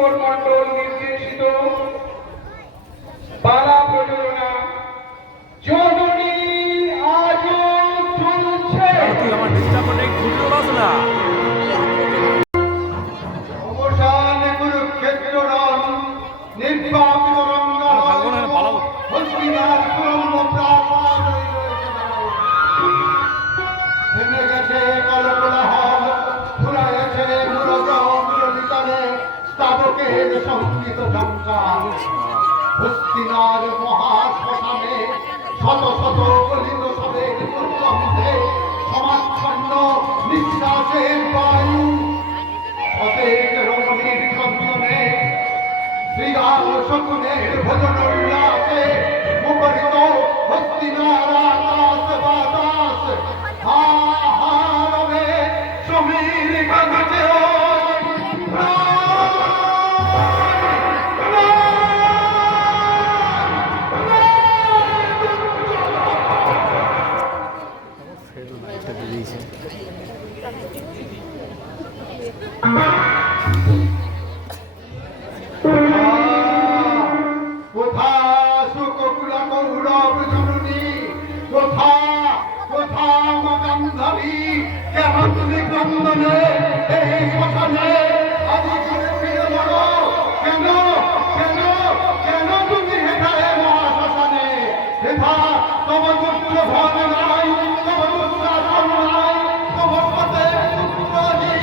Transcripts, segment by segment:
কিশোর মন্ডল নির্দেশিত পালা প্রযোজনা জননী আজ চলছে। আমার ডিস্টার্ব নেই, ঘুরতে পারছ না। অবসান কুরুক্ষেত্র রণ নির্বাপিত রঙ্গন হস্তিনার সুরম্য প্রাসাদ থেমে গেছে কলকোলাহল, ফুরাইছে মুরলিতলে স্তাবকের সঙ্গীত ঝঙ্কার। হস্তিনার মহাশ্মশানে শত শত গলিত শবের প্রকম্পে সমাচ্ছন্ন নিঃশ্বাসের বায়ু। অতেক রমণীর চন্দনে শ্রীগাল শকুনের ভোজন উল্লাসে মুখরিত হস্তিনার আকাশ বাতাস। হা হা রবে সমীর কাঁদছে কোথা সুককুলা কৌরব জননী, কোথা কোথা মা গান্ধারী, কেন তুমি ক্রন্দনে এই শ্মশানে আজি করে ফিরে মরো? কেন কেন কেন তুমি হেথায় মা শ্মশানে? হেথা তব দুঃখ ভন নাই, তব দুঃশাসন নাই, তব পথে পুত্রাজি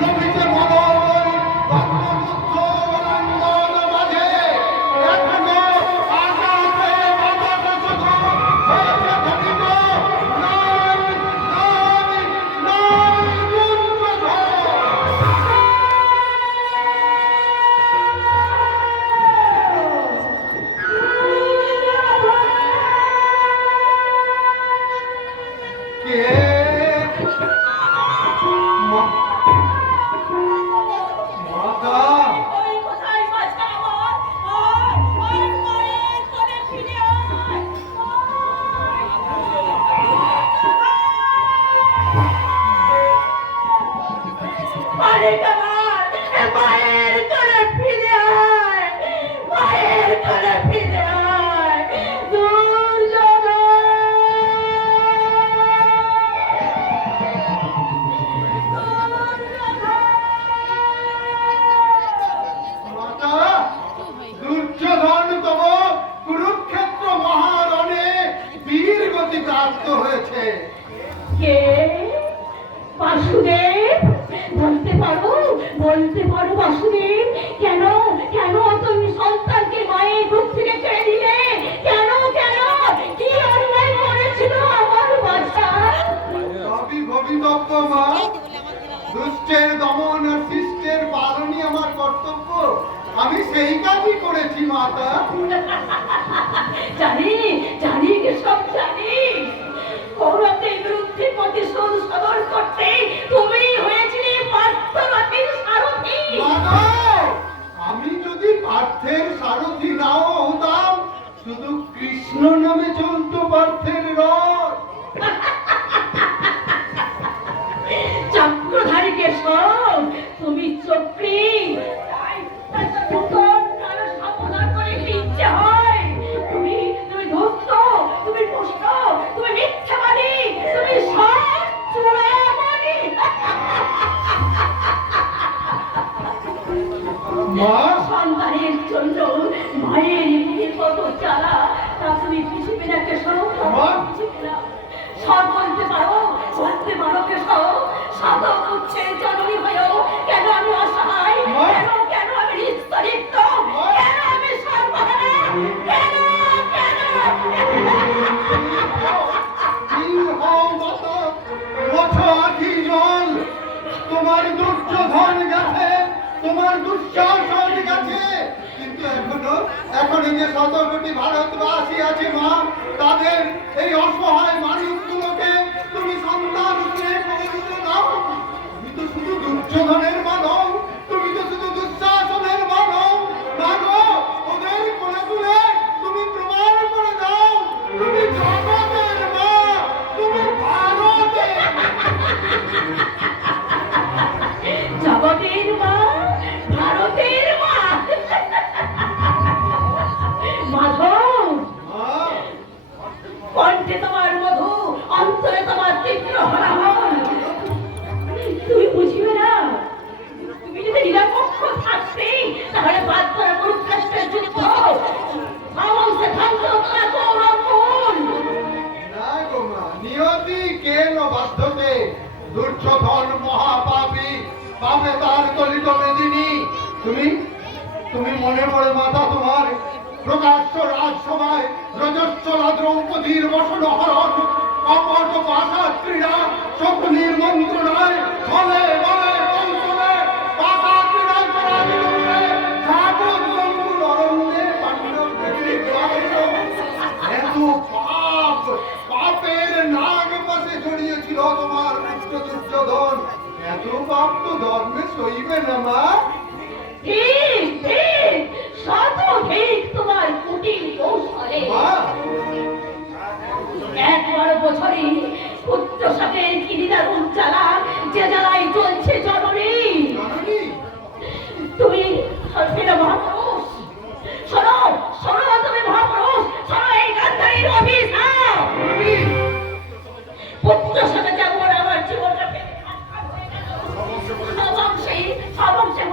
রবিতে মনোবল ভক্তবুদ্ধ বরাঙ্গন মাঝে এখনো আঘাতে বাধা শুধু হয়েছে ঘটিত। নাই নাই নাই দুর্যোধন। কে মাতা মায়ের কোলে ফিরে আয়, মায়ের কোলে ফিরে আয়, দুর্যোধন। মাতা দুর্যোধন তব কুরুক্ষেত্র মহারণে বীর গতি প্রাপ্ত হয়েছে। কে? বাসুদেব? বলতে পারো বাসুদেব, কেন কেন তুমি সন্তানকে মায়ের বুক থেকে ছেড়ে দিলে? কেন কেন কি অন্যায় করেছিল আমার বাচ্চা? সবই ভবিতব্য মা। দুষ্টের দমন আর শিষ্টের পালনই আমার কর্তব্য। আমি সেই কাজই করেছি মাতা। জানি জানি সব জানি। কৌরবদের বিরুদ্ধে প্রতিশোধ সদর করতে তুমি হয়েছিলে পার্থনাথের সারথি। মাতা, আমি যদি পার্থের সারথি নাও হতাম, শুধু কৃষ্ণ নামে চলতো পার্থের রথ। চক্রধারীকে সব তুমি চক্রী। সমাধান করে ইচ্ছে হয়। তুমি তুমি ধূর্ত, তুমি দুষ্ট, তুমি মিথ্যাবাদী, তুমি সব চূড়ামণি। মা, সন্তানের জন্য মায়ের মুখে কত জ্বালা, তা তুমি পৃথিবীর একটা সব বলতে পারো কেশব। সাধক উচ্ছের জননী হয়েও কেন আমি অসহায়? কেন কেন আমি নিস্তরিত? কেন আমি সর্বহারা? কেন কেন? তোমার দুর্যোধন গেছে, তোমার দুঃশাসন গেছে, কিন্তু এখনো যে ১৭ কোটি ভারতবাসী আছে মা, তাদের এই অসহায় মানুষগুলোকে তুমি সন্তান স্নেহ করে দিতে দাও। তুমি তো শুধু দুর্যোধনের মানব, তুমি তো শুধু দুঃশাসনের মানব। মানো, ওদের কোলে তুলে তুমি প্রমাণ করে দাও তুমি জগতের মা, তুমি ভারতের। জগতের মা, ভারতের মা। তার দলিত মেদিনী। তুমি তুমি মনে পড়ে মাতা তোমার প্রকাশ্য রাজসভায় রজস্বলা দ্রৌপদীর বসন হরণ কপট ভাষা ক্রীড়া শকুনির মন্ত্রণায় বলে বলে কৌশলে ভাষা ক্রীড়ায় পরাজিত করে সাগর জঙ্গুল অরণ্যে পাণ্ডব পৃথিবী এত পাপ পাপের নাগ পাশে জড়িয়েছিল তোমার পুত্র দুর্যোধন। এত পাপ তো ধর্মে সইবে না মা। ঠিক ঠিক শত ঠিক তোমার কুটির কৌশলে মা একবার বছরে পুত্র সাথে কিরিদার উজ্জ্বলা যে জ্বালায় চলছে জননী। জননী তুমি সেটা মহাপুরুষ। শোনো শোনো তুমি মহাপুরুষ, শোনো এই গান্ধারীর অভিশাপ। জননী পুত্র সাথে যেমন আমার জীবনটা সবংশে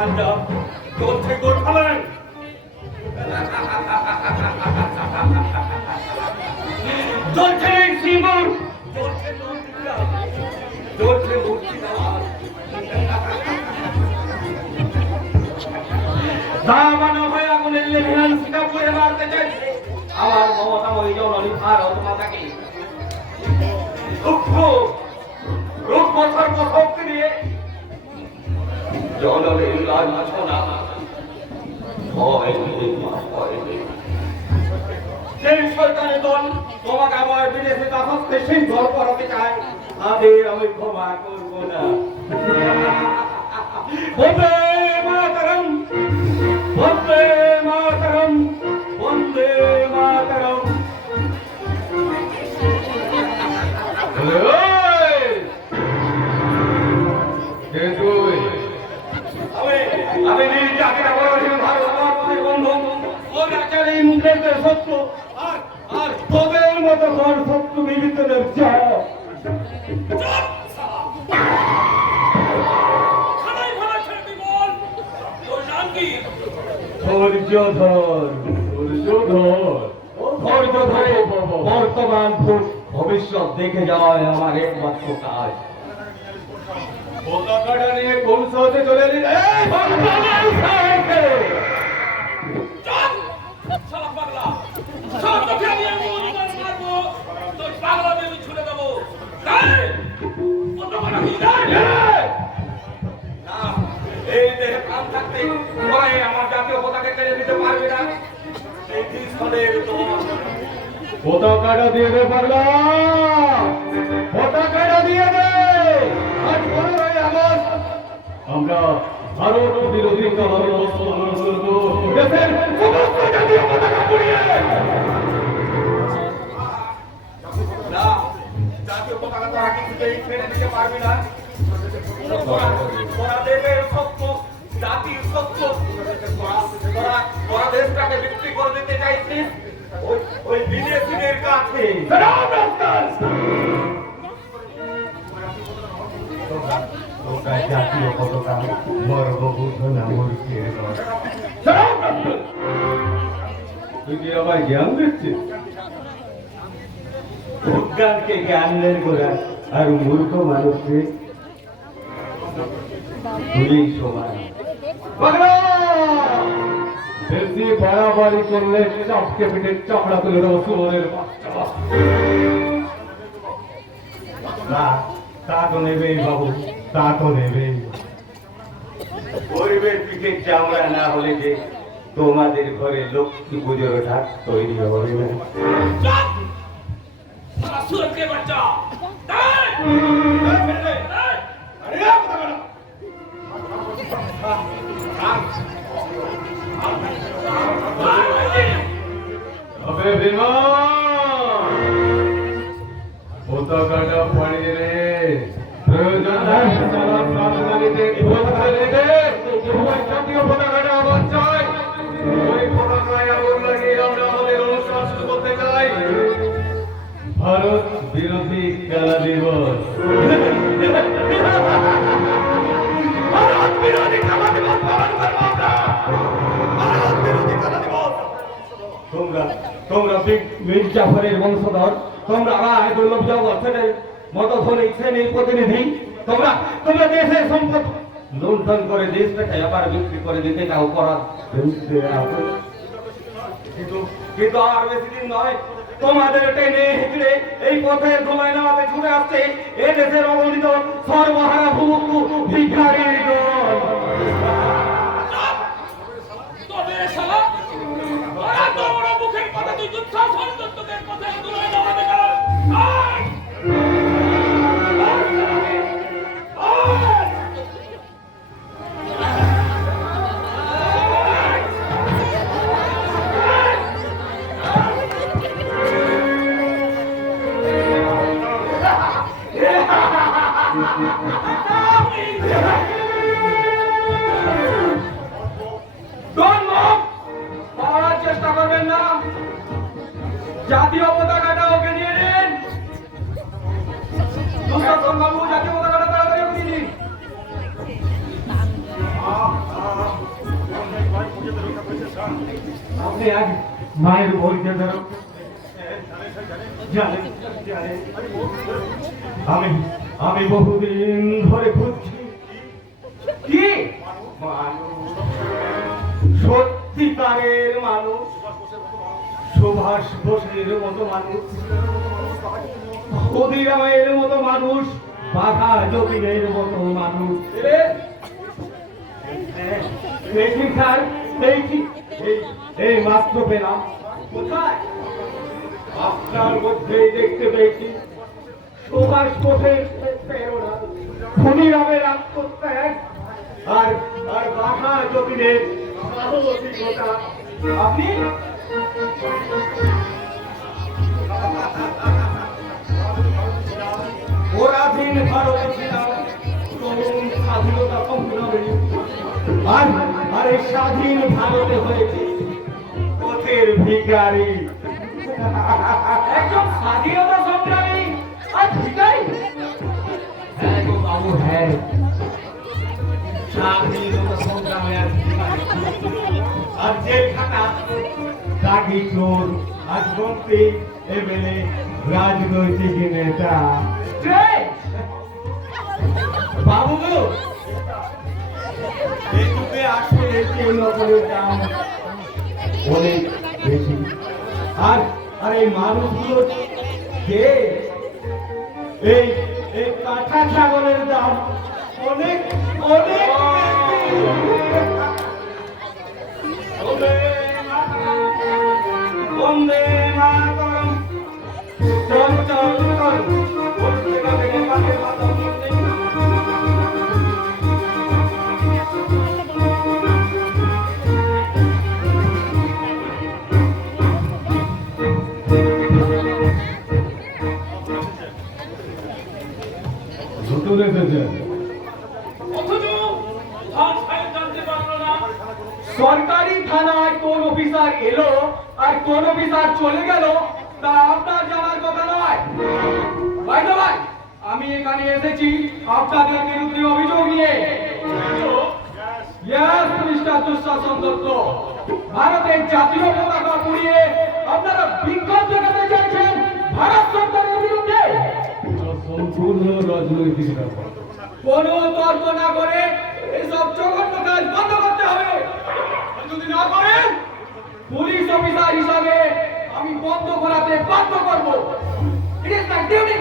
পাঞ্জাব চলছে গোঠালেন চলছে সিঙ্গুর চলছে নন্দিতা চলছে মুর্শিদাবাদ দামানো হয়ে আগুনের লেভিয়ান সিঙ্গাপুরে মারতে চাইছে আমার মমতাময়ী জননী ভারত মাতাকে রূপ সর্বশক্তি দিয়ে জননীর লাঞ্ছনা সেই শয়তানি দল তোমাকে আমার বিদেশে দাসত্বে সেই দল করাতে চায় তাদের আমি ক্ষমা করব না বন্দে মাতরম বন্দে মাতরম বন্দে মাতরম আমি নিজেকে ভারতের বন্ধু ইংরেজদের শত্রু আর তোদের মতো ঘর শত্রু বিবেচনের বর্তমান ভবিষ্যৎ দেখে যাওয়ায় আমার একমাত্র কাজ পতাকাটা নিয়ে কোন শহরে চলে এলি এই দেহে প্রাণ থাকতে আমার জাতীয় পতাকা কেড়ে নিতে পারবে না পতাকাটা দিয়ে দে পারলা পতাকাটা দিয়ে দে আজ 15ই আগস্ট আমরা ভারত বিরোধী দেশের সমস্ত জাতীয় পতাকা পুড়িয়ে না জাতীয় পতাকা তো আর কিছুতেই ছেড়ে দিতে পারবি না তোরা দেশের সত্য জাতির সত্য তোরা দেশটাকে বিক্রি করে দিতে চাইছিস ওই বিদেশিদের কাছে জাতীয় পতাকা গর্ববোধনা মূর্তির তুই কি আবার জ্ঞান দিচ্ছিস অজ্ঞানকে জ্ঞানের গোড়া আর মূর্খ মানুষকে দুই সমান বেশি বাড়াবাড়ি করলে চাপকে পিঠে চামড়া তুলে দেবো সুমনের তা তো নেবেই বাবু তা তো নেবেই গরিবের পিঠে চামড়া না হলে যে তোমাদের ঘরে লক্ষ্মী পুজোর ঢাক তৈরি হবে না পতাকাটা পাড়িয়ে রে প্রয়োজন জাতীয় পতাকাটা আবার চাই ওই পতাকায় আগুন লাগিয়ে আমরা আমাদের অনুষ্ঠান শুরু করতে চাই ভারত বিরোধী খেলা দিবস ভারত বিরোধী খেলা দিবস পালন করবো আমরা ভারত বিরোধী খেলা দিবস তোমরা মীর জাফরের বংশধর তোমরা রায় দুর্লভ জগতের মতো ধনী শ্রেণীর প্রতিনিধি তোমরা দেশের সম্পদ লুণ্ঠন করে দেশটাকে আবার বিক্রি করে দিতে চাও করার কিন্তু আর বেশি দিন নয় তোমাদের টেনে হিচড়ে এই পথের ধোলায় নামাতে ছুটে আসছে এ দেশের অবনীত সর্বহারা ভূভুক্ত ভিখারির দল চেষ্টা করবেন না জাতীয় পতাকাটা ওকে নিয়ে নিন জাতীয় পতাকাটা তাড়াতাড়ি ওকে দিন মায়ের বইতে ধরো। জানেন, জানেন, আমি বহুদিন ধরে খুঁজছি কি মানুষ, সত্যিকারের মানুষ, সুভাষ বোসের মতো মানুষ, ক্ষুদিরামের মতো মানুষ, বাঘা যতীনের মতো মানুষ। দেখি স্যার, দেখি এই মাত্র পেলাম। কোথায়? আপনার মধ্যেই দেখতে পেয়েছি সুভাষ বোসের প্রেরণা, ক্ষুদিরামের আত্মত্যাগ, আর আর বাঘা যতীনের সাহসিকতা। আপনি পরাধীন ভারতে ছিলাম, তরুণ স্বাধীনতা সংগ্রামে, আর এই স্বাধীন ভারতে হয়েছে পথের ভিখারি। একজন স্বাধীনতা সংগ্রামী আর ভিখারি? হ্যাঁ গো বাবু, হ্যাঁ, স্বাধীনতা সংগ্রামে আর ভিখারি। আর জেলখানা, দাগি চোর, আজ মন্ত্রী, এমএলএ, রাজনৈতিক নেতা। বাবু এই যুগে আসলে তেল লবণের দাম অনেক বেশি, আর এই মানুষগুলো কে, এই কাঁঠা ছাগলের দাম অনেক অনেক বন্দে মাতরম। চল চল চল, সরকারি থানায় কোন অফিসার এলো আর কোন অফিসার চলে গেল তা আপনার জানার কথা নয়। ভাই তো ভাই, আমি এখানে এসেছি আপনাদের বিরুদ্ধে অভিযোগ নিয়ে। মিস্টার দুঃশাসন দত্ত, ভারতের জাতীয় পতাকা পুড়িয়ে আপনারা বিক্ষোভ দেখাতে চাইছেন ভারত সরকারের বিরুদ্ধে। সম্পূর্ণ রাজনৈতিক ব্যাপার, কোনো তর্ক না করে এসব জঘন্য কাজ বন্ধ করতে হবে। যদি না করেন, পুলিশ অফিসার হিসাবে আমি বন্ধ করাতে বাধ্য করব। It is my duty.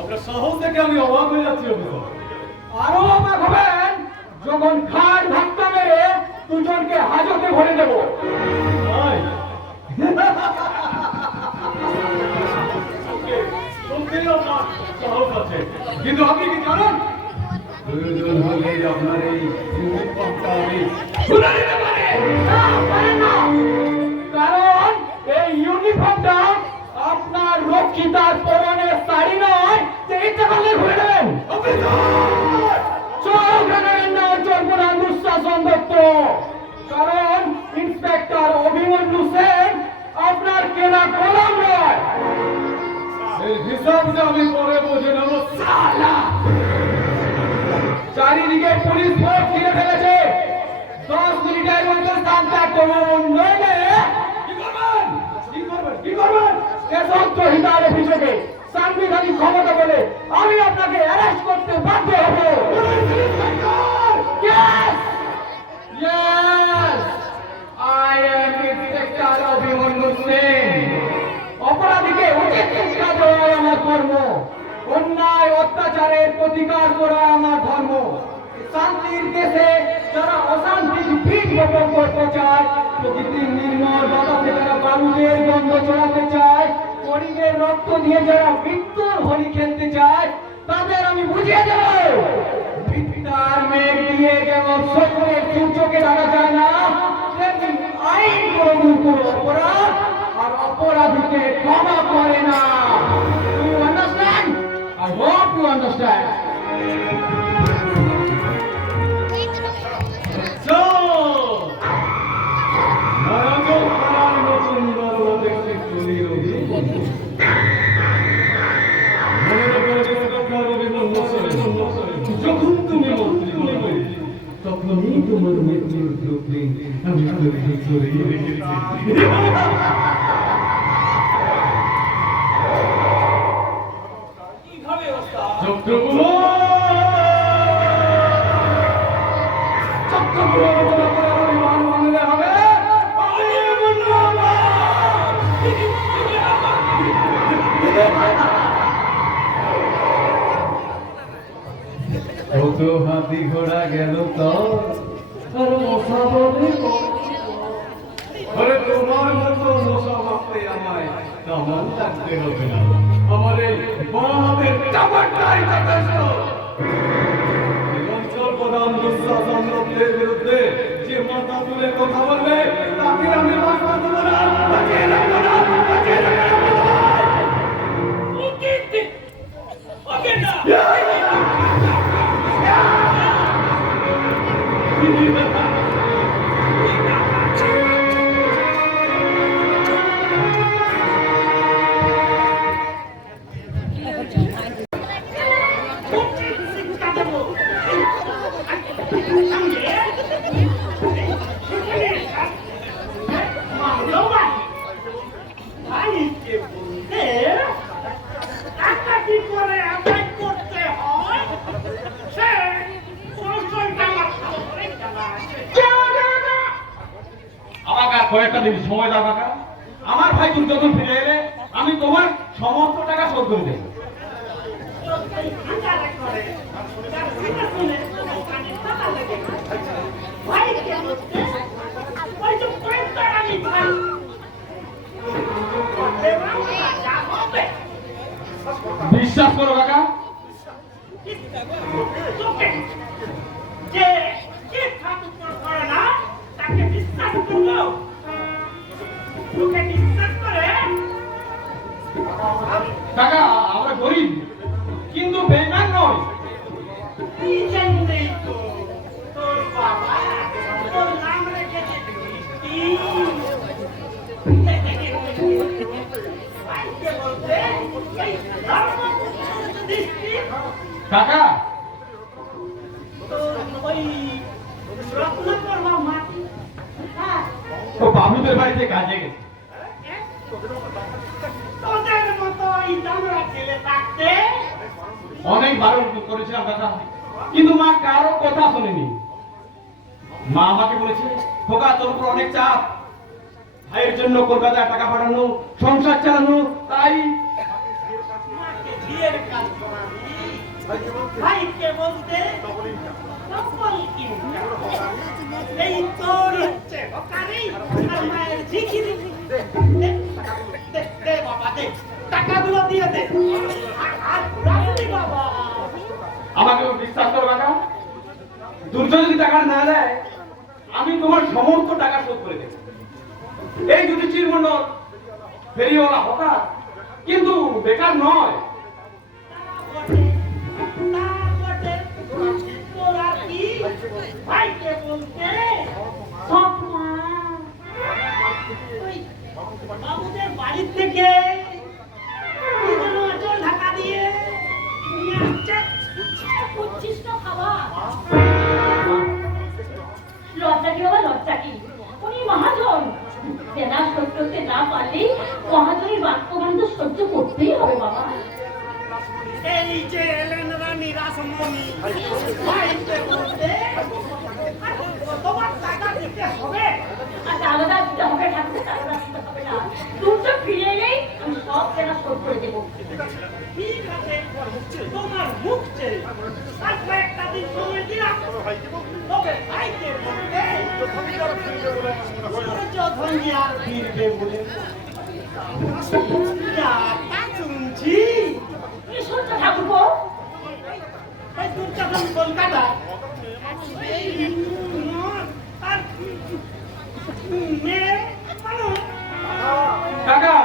আপনার সাহস দেখে আমি অবাক হয়ে যাচ্ছি অফিসার। আরো অবাক হবেন যখন খাট ধাক্কা মেরে দুজনকে হাজতে ভরে দেব। কিন্তু আপনি কি জানেন, প্রয়োজন হলে আপনার এই ইউনিফর্মটা আমি খুলে দিতে পারি। কারণ এই ইউনিফর্মটা আপনার রক্ষিতার পরনের শাড়ি নয় যে ইচ্ছা করলে খুলে দেবেন। দুঃশাসন দত্ত, কারণ ইন্সপেক্টর অভিমন্যু সেন আপনার কেনা গোলাম নয়। এই হিসাবটা আমি পরে বুঝে নেব। চারিদিকে পুলিশ ফোর্স ঘিরে ফেলেছে। 10 মিনিটের মধ্যে স্থান ত্যাগ করুন, নইলে কি করবেন? দেশদ্রোহিতার অভিযোগে সাংবিধানিক ক্ষমতা বলে আমি আপনাকে অ্যারেস্ট করতে বাধ্য হব। I am Inspector Abhimanyu Sen. অপরাধীকে উচিত শিক্ষা দেওয়া আমার কর্ম, অন্যায় অত্যাচারের প্রতিকার করা আমার ধর্ম। শান্তির দেশে যারা অশান্তির বীজ বপন করতে চায়, প্রকৃতির নির্মল বাতাসে যারা বারুদের গন্ধ ছড়াতে চায়, গরিবের রক্ত দিয়ে যারা মৃত্যুর হোলি খেলতে চায়, তাদের আমি বুঝিয়ে দেব ভিক্ষার মেঘ দিয়ে যেমন শত্রুর সূর্যকে ঢাকা যায় না, তেমনি আইন কোনো অপরাধ আর অপরাধীকে ক্ষমা করে না। You understand? I hope you understand. So, যখন তুমি মন্ত্রী তখনই তোমার রূপে আমি তোকে জড়িয়ে রেখেছি। চক্রগুলো কত হাতি ঘোড়া গেল তো আর মশা বলে আরে তোমার মতো মশা মাপতে আমায় তেমন লাগতে হবে না, আমার এই বাহাদের চাপাটাই যথেষ্ট। অঞ্চল প্রধান দুঃশাসনদের বিরুদ্ধে যে মাথা তুলে কথা বলবে তাকে আমি মাথা তুলে না, তাকে রাখবো না, তাকে রাখবো না। ওকে না আমাকে কয়েকটা দিন সময় দাও কাকা। আমার ভাই দুর্যোধন ফিরে এলে আমি তোমার সমস্ত টাকা শোধ করে দেব। বিশ্বাস করো কাকা, কাকা আমরা গরিব কিন্তু বেইমান নয়। কাকা ও বাবুদের বাড়িতে কাজে গেছে। অনেক বারণ করেছিলাম কথা, কিন্তু মা কারো কথা শোনেনি। মা আমাকে বলেছে খোকা তোর উপর অনেক চাপ, ভাইয়ের জন্য কলকাতায় টাকা পাঠানো, সংসার চালানো, তাই ভাইকে বলতে এই তোর হচ্ছে আর মায়ের ঝিকিরি দে বাবা দে, টাকাগুলো দিয়ে দে। আর রাখলি বাবা, আমাকে বিশ্বাস করো কাকা, দুর্যোগ যদি টাকা না দেয় আমি তোমার সমস্ত টাকা শোধ করে দেব। এই যদি চিরমন্ডল ফেরিওয়ালা হঠাৎ কিন্তু বেকার নয়। তোরা কি ভাইকে বলতে সব মা ওই বাবুদের বাড়ির থেকে ঢাকা দিয়ে নিয়ে আসছে। করছিস না খাওয়া? লজ্জা কি বাবা, লজ্জা কি? উনি মহাজন, তেনা সহ্য করতে না পারলে মহাজনের বাক্যবান তো সহ্য করতেই হবে বাবা। এই যে এলেন রানী রাসমণি, ভাইকে বলতে তোমার টাকা দিতে হবে। আচ্ছা আলাদা দিতে হবে ঠাকুর, আলাদা দিতে হবে না। দুটো ফিরে এলেই আমি সব তেনা শোধ করে দেবো। ঠিক আছে, তোমার মুখ চেয়ে আর কয়েকটা দিন সময় দিলাম। তবে ভাইকে বলতে সূর্যধনী আর ফিরবে বলে শুনছি। কি শুনছো ঠাকুরপো? এই দুর্যোধন কলকাতা আর মেয়ে মানুষ। কাকা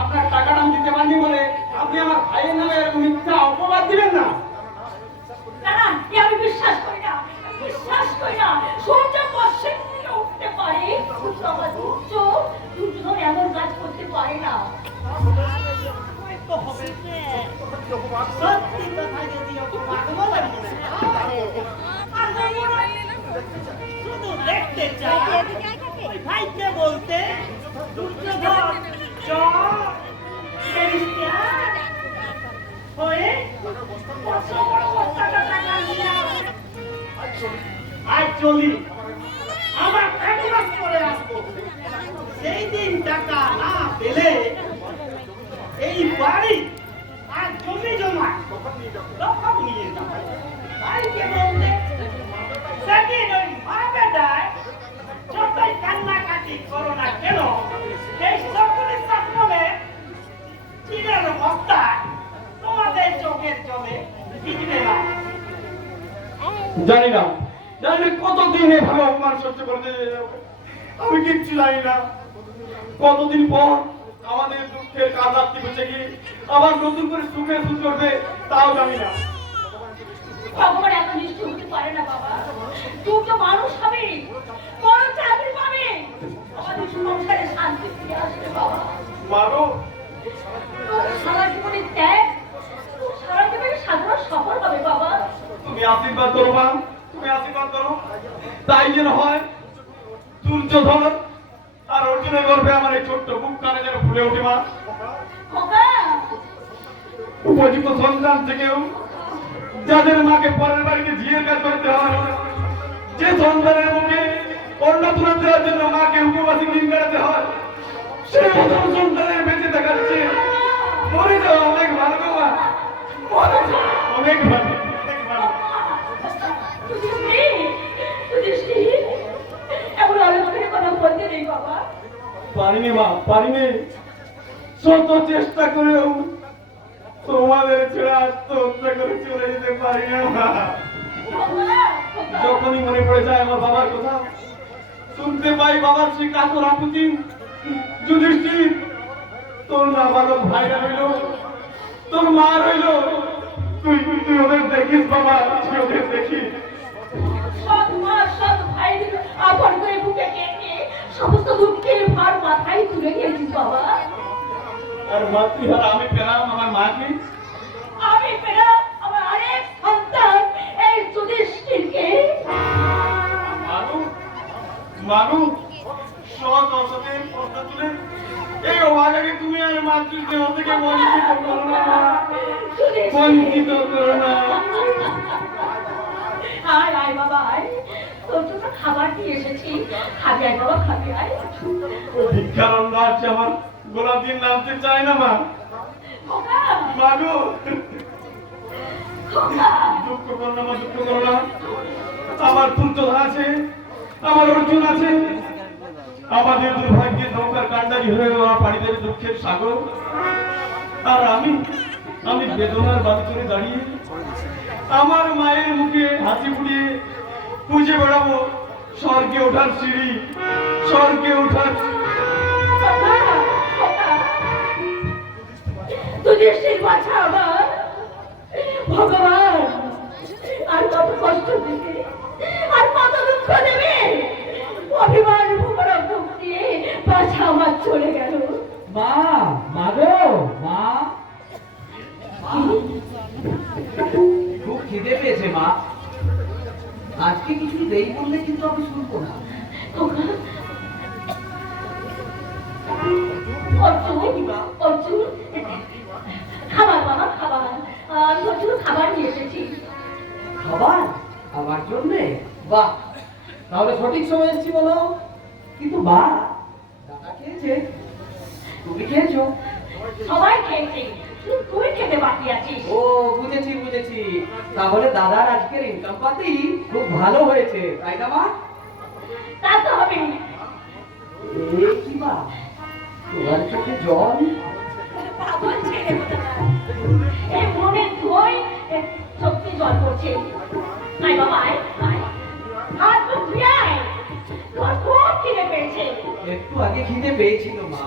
আপনার টাকাটা আমি দিতে পারিনি বলে আপনি আমার ভাইয়ের নামে এরকম মিথ্যা অপবাদ দিবেন না। না না, এ আমি বিশ্বাস করি না, বিশ্বাস করি না। সূর্য পশ্চিম দিকে উঠতে পারে, দুর্যোধন এমন কাজ করতে পারে না। সত্যি কথা যদি অপবাদ বলেন, শুধু দুর্যোধন চল ব্যারিস্টার হয়ে কত বড় বস্তাটা টাকা নিয়ে আজ চলি আমার এক মাস পরে আসবো সেই দিন টাকা না পেলে এই বাড়ি আর জমি জমা সব নিয়ে যাবে বাড়িতে বলতে সেদিন ওই মা বেটায় যতই কান্নাকাটি করো না কেন এই সকলের সামনে চিনের বস্তায় তোমাদের চোখের জলে ভিজবে না জানি না কতদিন এভাবে অপমান সহ্য করতে আমি কিচ্ছু জানি না কতদিন পর আমাদের দুঃখের কাঁদার্তি বুঝে গিয়ে আবার নতুন করে সুখে সুখ করবে তাও জানি না। ভগবান এত নিষ্ঠুর হতে পারে না বাবা। তুই তো মানুষ হবে, বড় চাকরি পাবে, আমাদের সংসারে শান্তি ফিরে আসবে বাবা। মানো তোর সারা জীবনের ত্যাগ, তোর সারা জীবনের সাধারণ সফল হবে বাবা। তুমি আশীর্বাদ করো মা, তুমি আশীর্বাদ করো তাই যেন হয় দুর্যোধন আর অর্জুনের গর্ভে আমার এই ছোট্ট বুক কানে যেন ফুলে ওঠে মা। খোকা, উপযুক্ত সন্তান থেকেও যাদের মাকে পরের বাড়িতে ঝিয়ের কাজ করতে হয়, যে সন্তানের মুখে অন্ন তুলে দেওয়ার জন্য মাকে উপবাসী দিন কাটাতে হয়, সেই প্রথম সন্তানের বেঁচে থাকার চেয়ে মরে যাওয়া অনেক ভালো গো মা, মরে যাওয়া অনেক ভালো, অনেক ভালো। এমন আলোচনার কথা বলতে নেই বাবা। পারিনি মা, পারিনি, শত চেষ্টা করেও তোমাদের ছেড়ে আত্মহত্যা করে চলে যেতে পারি না মা। যখনই মনে পড়ে যায় আমার বাবার কথা, শুনতে পাই বাবার সেই কাতর আকুতি, যুধিষ্ঠির তোর নাবালক ভাইরা রইল, তোর মা রইল, তুই তুই ওদের দেখিস বাবা, তুই ওদের দেখিস। সৎ মা সৎ ভাইদের আপন করে বুকে টেনে সমস্ত দুঃখের ভার মাথায় তুলে নিয়েছিস বাবা। আর মাতৃহারা আমি পেলাম আমার মাকে, আমি পেলাম আমার আরেক সন্তান এই যুধিষ্ঠিরকে। মানু মানু সৎ অসতের পর্দা তুলে এই অভাগাকে তুমি আর মাতৃদেহ থেকে বঞ্চিত করো না, বঞ্চিত করো না। আয় আয় বাবা আয়, তোর জন্য খাবার দিয়ে এসেছি, খাবি আয় বাবা, খাবি আয়। ভিক্ষারণ্য আছে আমার গোলা দিন নামতে চায় না মা। খোকা, মাগো খোকা, দুঃখ করো না মা, দুঃখ করো না। আমার দুর্যোধন আছে, আমার অর্জুন আছে, আমাদের দুর্ভাগ্যের নৌকার কান্ডারি হয়ে যাওয়া পাড়িদের দুঃখের সাগর, আর আমি বেদনার বালুচরে দাঁড়িয়ে আমার মায়ের মুখে হাসি ফুটিয়ে খুঁজে বেড়াবো স্বর্গে ওঠার সিঁড়ি, স্বর্গে ওঠার। খোকা, খোকা। যুধিষ্ঠির বাছা আমার, ভগবান আর কত কষ্ট দেবে, আর কত দুঃখ দেবে, অভিমান ভোগরা বুক দিয়ে বাছা আমার চলে গেল। মা, মা গো, মা, খুব খিদে পেয়েছে মা, আজকে কিছু দেরি করলে কিন্তু আমি শুনবো না। খোকা, অর্জুন, অর্জুন, খাবার বাবা খাবার, আমি ওর জন্য খাবার নিয়ে এসেছি। খাবার আমার জন্যে? বাহ, তাহলে সঠিক সময় এসেছি বলো। কিন্তু মা, দাদা খেয়েছে, তুমি খেয়েছো? সবাই খেয়েছে, শুধু তুই খেতে বাকি আছিস। ও বুঝেছি বুঝেছি, তাহলে দাদার আজকের ইনকাম পাতি খুব ভালো হয়েছে, তাই না মা? তা তো হবে। এই কি মা, তোমার চোখে জল? পাগল ছেলে কোথাকার। এই মনের ধোঁয় সত্যি জল পড়ছে। আয় বাবা আয়, আয়, হাত মুখ ধুয়ে আয়, তোর খুব খিদে পেয়েছে। একটু আগে খিদে পেয়েছিল মা,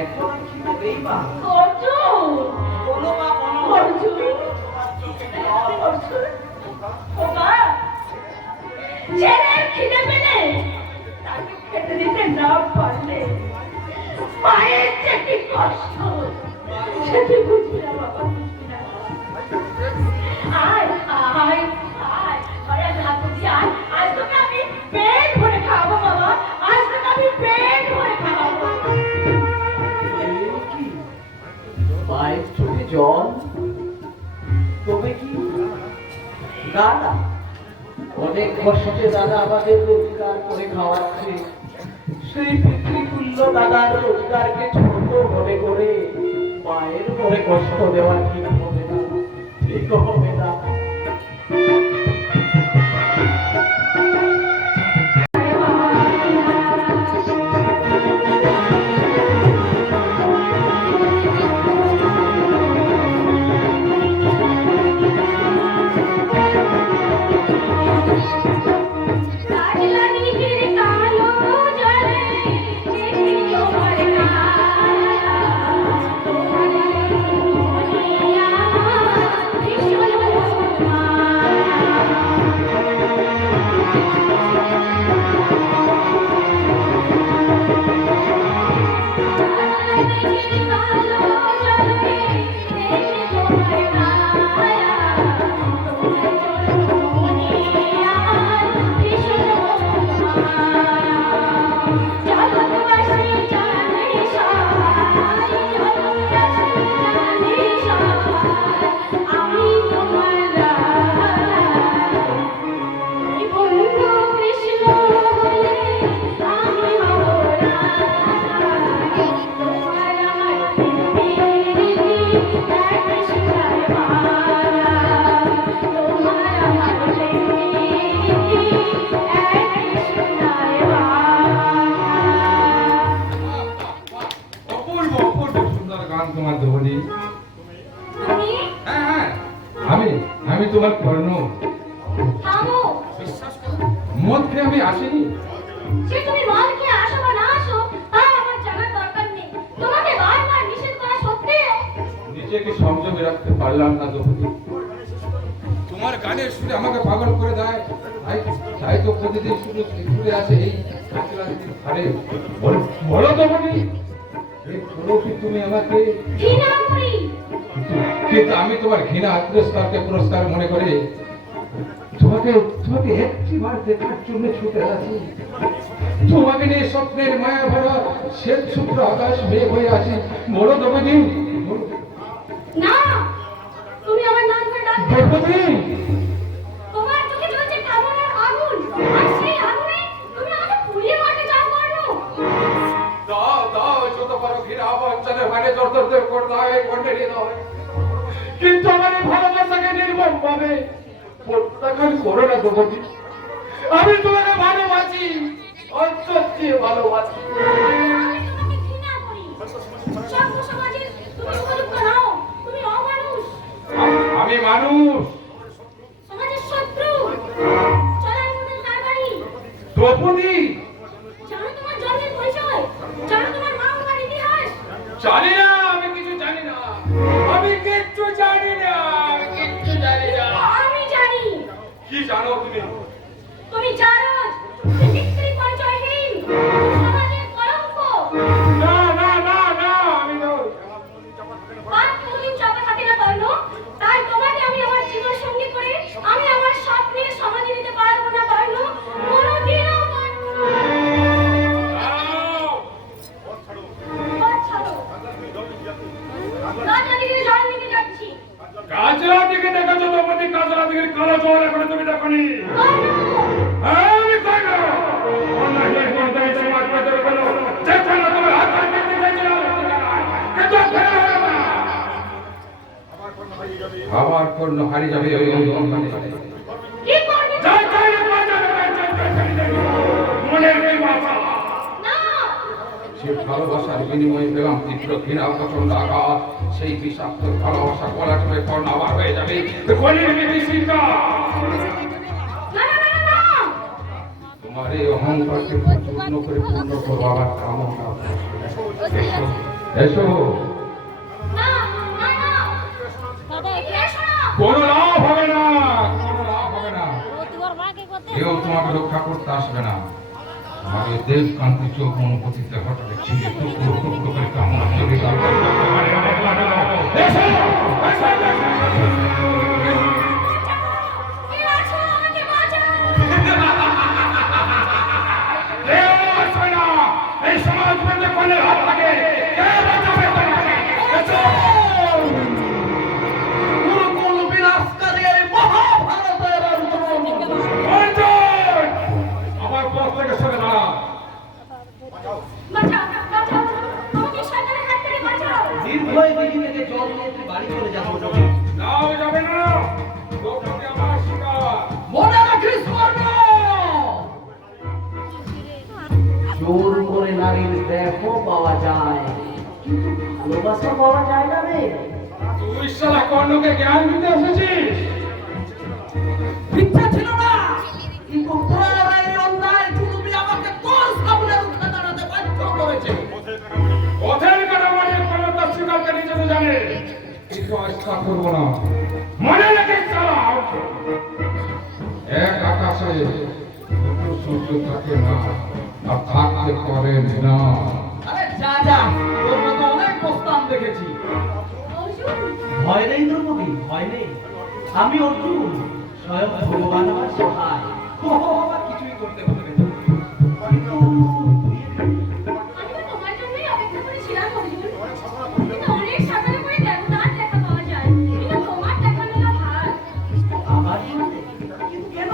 একটু আগে খিদে পেই মা। অর্জুন, বলো মা, বলো। অর্জুন, অর্জুন, বাবা, ছেলের খিদে পেলে তাকে খেতে দিতে না পারলে মায়ের যে কি কষ্ট সেটি বুঝবি না বাবা, বুঝবি না। আয় আয় আয়, ঘরে আমি হাত দিয়ে আয়, আজ তোকে আমি পেট ভরে খাওয়াবো বাবা, আজ তোকে আমি পেট ভরে খাওয়াবো। না না, অনেক কষ্টে দাদা আমাদের রোজগার করে খাওয়াচ্ছে। সেই পিতৃতুল্য দাদার রোজগারকে ছোট মনে করে মায়ের ঘরে কষ্ট দেওয়া ঠিক হবে না, ঠিক হবে না। অপূর্ব অপূর্ব সুন্দর গান তোমার ধ্বনি। তুমি হ্যাঁ হ্যাঁ, আমি তোমার কর্ণ। থামো। বিশ্বাস করো, মদ খেয়ে আমি আসিনি। সে তুমি মদ খেয়ে আসো বা না আসো তা আমার জানার দরকার নেই। তোমাকে বারবার নিষেধ করা সত্ত্বেও নিজেকে সংযমে রাখতে পারলাম না দ্রৌপদী। তোমার গানের সুরে আমাকে পাগল করে দেয়। তাই তো প্রতিদিন শুধু ঘুরে আসে এই ঘাড়ে। বলো দ্রৌপদী, বলো কি তুমি আমাকে? ঘৃণা করি। কিন্তু আমি তোমার ঘৃণা পুরস্কারকে পুরস্কার মনে করে তোমাকে একটিবার দেখার জন্য ছুটে আসি। তোমাকে নিয়ে স্বপ্নের মায়া ভরা শ্বেত শুভ্র আকাশ মেঘ হয়ে আসি। বলো দ্রৌপদী, না, তুমি আমার নাম করে ডাকবে। দ্রৌপদী, তোমার চোখে জ্বলছে কামনার আগুন, আর সেই আগুনে তুমি আমাকে পুড়িয়ে মারতে চাও কর্ণ। দাও দাও যত পারো ঘৃণা বঞ্চনের মানে জর্জর করে দাও এই কণ্ঠে দাও। কিন্তু আমার এই ভালোবাসাকে নির্মম ভাবে প্রত্যাখ্যান করো না দ্রৌপদী। আমি তোমাকে ভালোবাসি, অন্তর্চে ভালোবাসি। আমি তোমাকে ঘৃণা করি। সভ্য সমাজের তুমি উপযুক্ত নাও, তুমি অমানুষ, আমি মানুষ। সমাজের শত্রু, চলাই মনের কারবারি। দ্রৌপদী, জানো তোমার জন্মের পরিচয়, জানো তোমার মা বাবার ইতিহাস। জানি না, আমি কিছু জানি না, আমি কিচ্ছু জানি না, আমি কিচ্ছু জানি না। আমি জানি। কি জানো তুমি? তুমি জানো তুমি পিতৃ পরিচয়হীন, সমাজের কলঙ্ক। না না না না, আমি নই। পাপ কোনদিন চাপা থাকে না কর্ণ, তাই তোমাকে আমি আমার জীবন সঙ্গী করে আমি আমার স্বপ্নের সমাধি দিতে পারবো না কর্ণ, কোনোদিনও পারবো না। দাঁড়াও। পথ ছাড়ো। রাজা দিকে জল নিতে যাচ্ছি। কাজরা দিকে দেখেছো দ্রৌপদী? কাজরা দিকে কালো জল এখনো তুমি দেখোনি? আমি কই না, অন্যায় করতে এসে মাছ পেতে গেল, যেতে না তোমার হাত ধরে নিতে চাইছিলাম, কিন্তু ফেরা হলো না। আমার কর্ণ হারিয়ে যাবে ওই অন্ধকারে। কি করবি? যাই যাই রে, যাই যাই যাই, মনের কি ভাষা? না, সে ভালোবাসার বিনিময়ে পেলাম তীব্র ঘৃণা প্রচন্ড আঘাত। সেই বিষাক্ত ভালোবাসা গলাটে কর্ণ আবার হয়ে যাবে কলির বিভীষিকা। না, না, না, না। তোমার এই অহংকারকে পূর্ণ করে পূর্ণ করবো আবার কামনা। এসো এসো, না, না, না। এসো না। কোনো লাভ হবে না, কোনো লাভ হবে না। কেউ তোমাকে রক্ষা করতে আসবে না। আমার এই দেবকান্তি চোখ অনুপতিতে হঠাৎ ছিঁড়ে টুকরো টুকরো করে কামনা চলে গেল। এসো, এসো, কে আছো? আমাকে বাঁচাও। কেউ আসবে না। এই সমাজ মধ্যে কোনের হাত থাকে, কে বাঁচাবে তোমাকে? এসো। গুরুকুল বিনাশকারী এই মহাভারতের নির্ভয়ে দিদি থেকে জল নিয়ে তুই বাড়ি চলে যাবো নাও যাবে না দ্রৌপদী আমার শিকার মনে রাখিস কর্ণ জোর করে নারীর দেহ পাওয়া যায় কিন্তু ভালোবাসা পাওয়া যায় না রে তুই শালা কর্ণকে জ্ঞান দিতে এসেছিস ইচ্ছা ছিল না কিন্তু তোর এই অন্যায় তুমি আমাকে তোর সামনে রুখে দাঁড়াতে বাধ্য করেছে পথের কাটামারি কোনো তার শিকারকে নিতে তো জানে কিন্তু আস্থা করবো না মনে রেখে শালা এক আকাশে দুটো সূর্য থাকে না আর থাকতে পারে না আরে যা যা তোর মতো অনেক প্রস্তাব দেখেছি অর্জুন ভয় নেই দ্রৌপদী ভয় নেই আমি অর্জুন স্বয়ং ভগবান আমার সহায় ও আমার কিছুই করতে পারবে না কিন্তু আমি তো তোমার জন্যই অপেক্ষা করেছিলাম অর্জুন কিন্তু অনেক সাধনা করে দেবতার দেখা পাওয়া যায় কিন্তু তোমার দেখা মেলা ভার আমার জন্য কিন্তু কেন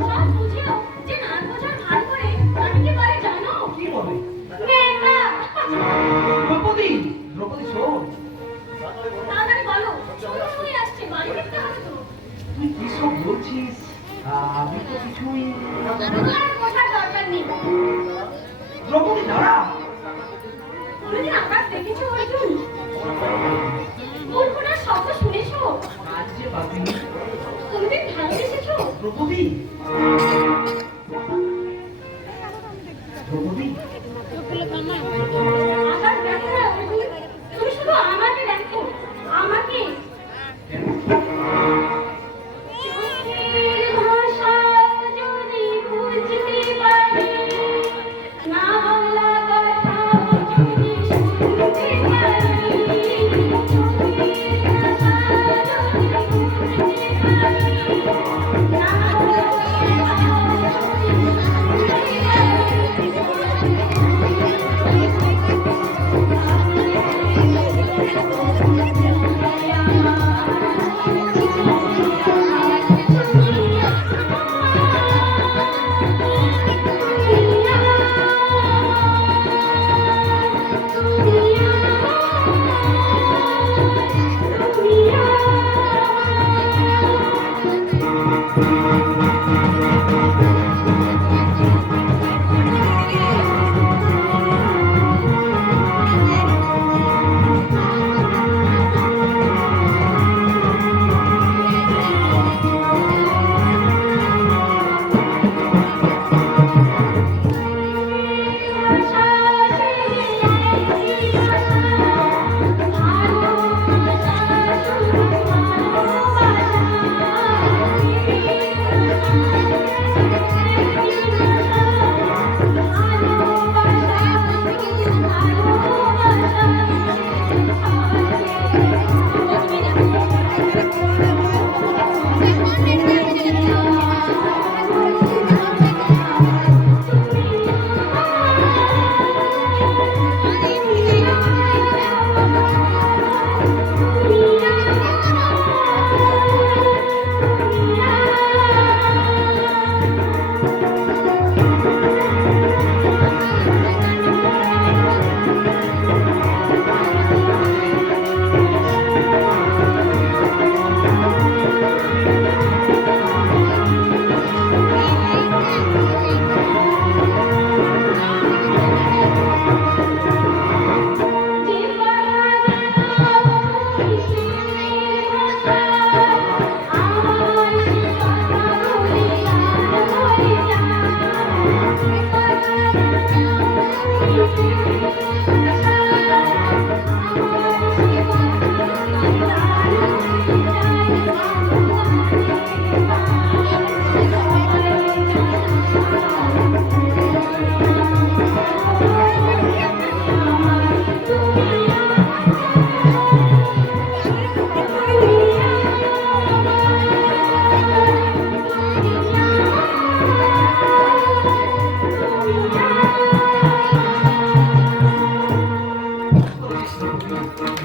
সব বুঝিও যে না বোঝার ভান করে আমি কি পারে জানো কি বলে নেকা দ্রৌপদী দ্রৌপদী শোন তাড়াতাড়ি বলো শুরু হয়ে আসছে বাড়ি ফিরতে হবে তো তুই কি সব বলছিস আমি তো কিছুই আর বোঝার দরকার নেই দ্রৌপদী দাঁড়া কোনোদিন আকাশ দেখেছো অর্জুন কল্পনার শব্দ শুনেছো আজ যে বাকি কোনোদিন ভালোবেসেছো দ্রৌপদী দ্রৌপদী আকাশ দেখো না অর্জুন তুমি শুধু আমাকে দেখো আমাকে চোখের ভাষা যদি বুঝতে পারি না বলা কথা যদি শুনতে পারি চোখের ভাষা যদি বুঝতে পারি না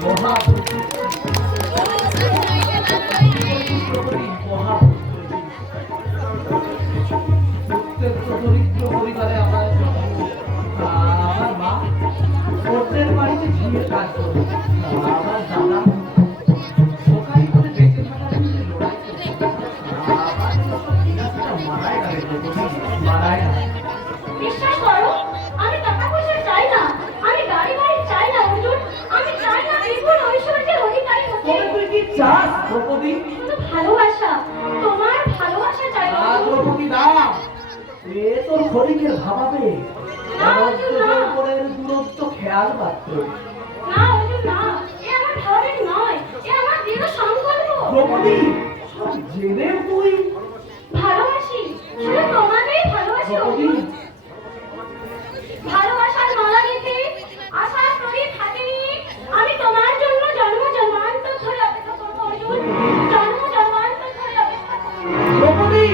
বলা কথা যদি দরিদ্র পরিবারে আমার মা ওদের বাড়ি বলছে ঝিয়ের কাজ করবো। আমার দাদা সকাল করে বেঁচে থাকার জন্য লড়াই করছে। আবার বিনাশটা মারাই না রে দ্রৌপদী, মারাই না। বিশ্বাস করো, আমি টাকা পয়সা চাই না, আমি গাড়ি বাড়ি চাই না অর্জুন, আমি চাই না বিপুল ঐশ্বর্যের অধিকারী হতে। তবে তুই কি চাস দ্রৌপদী? শুধু ভালোবাসা, তোমার ভালোবাসা চাই অর্জুন। দ্রৌপদী না, এ তোর খড়িকের ভাবাবে। দূরত্ব খেয়াল মাত্র। না অর্জুন না, এ আমার ভাবের নয়, এ আমার দৃঢ় সংকল্প। দ্রৌপদী, সব জেনেও তুই ভালোবাসি, শুধু তোমাকেই ভালোবাসি দ্রৌপদী, অর্জুন। ভালোবাসার মালা গেঁথে আশার প্রদীপ হাতে নিয়ে আমি তোমার জন্য জন্ম জন্মান্তর ধরে অপেক্ষা করবো অর্জুন, জন্ম জন্মান্তর ধরে অপেক্ষা করবো। দ্রৌপদী,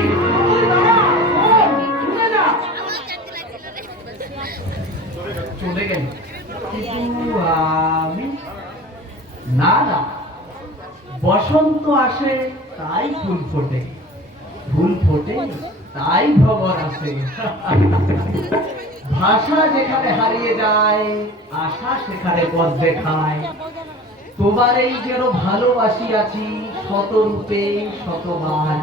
তুই দাঁড়া, শোন, শুনে যা। চলে গেল, কিন্তু আমি না না, বসন্ত আসে তাই ফুল ফোটে, ফুল ফোটে তাই ভ্রমর আসে। ভাষা যেখানে হারিয়ে যায়, আশা সেখানে পথ দেখায়। তোমার এই যেন ভালোবাসি আছি শতরূপে শতবার,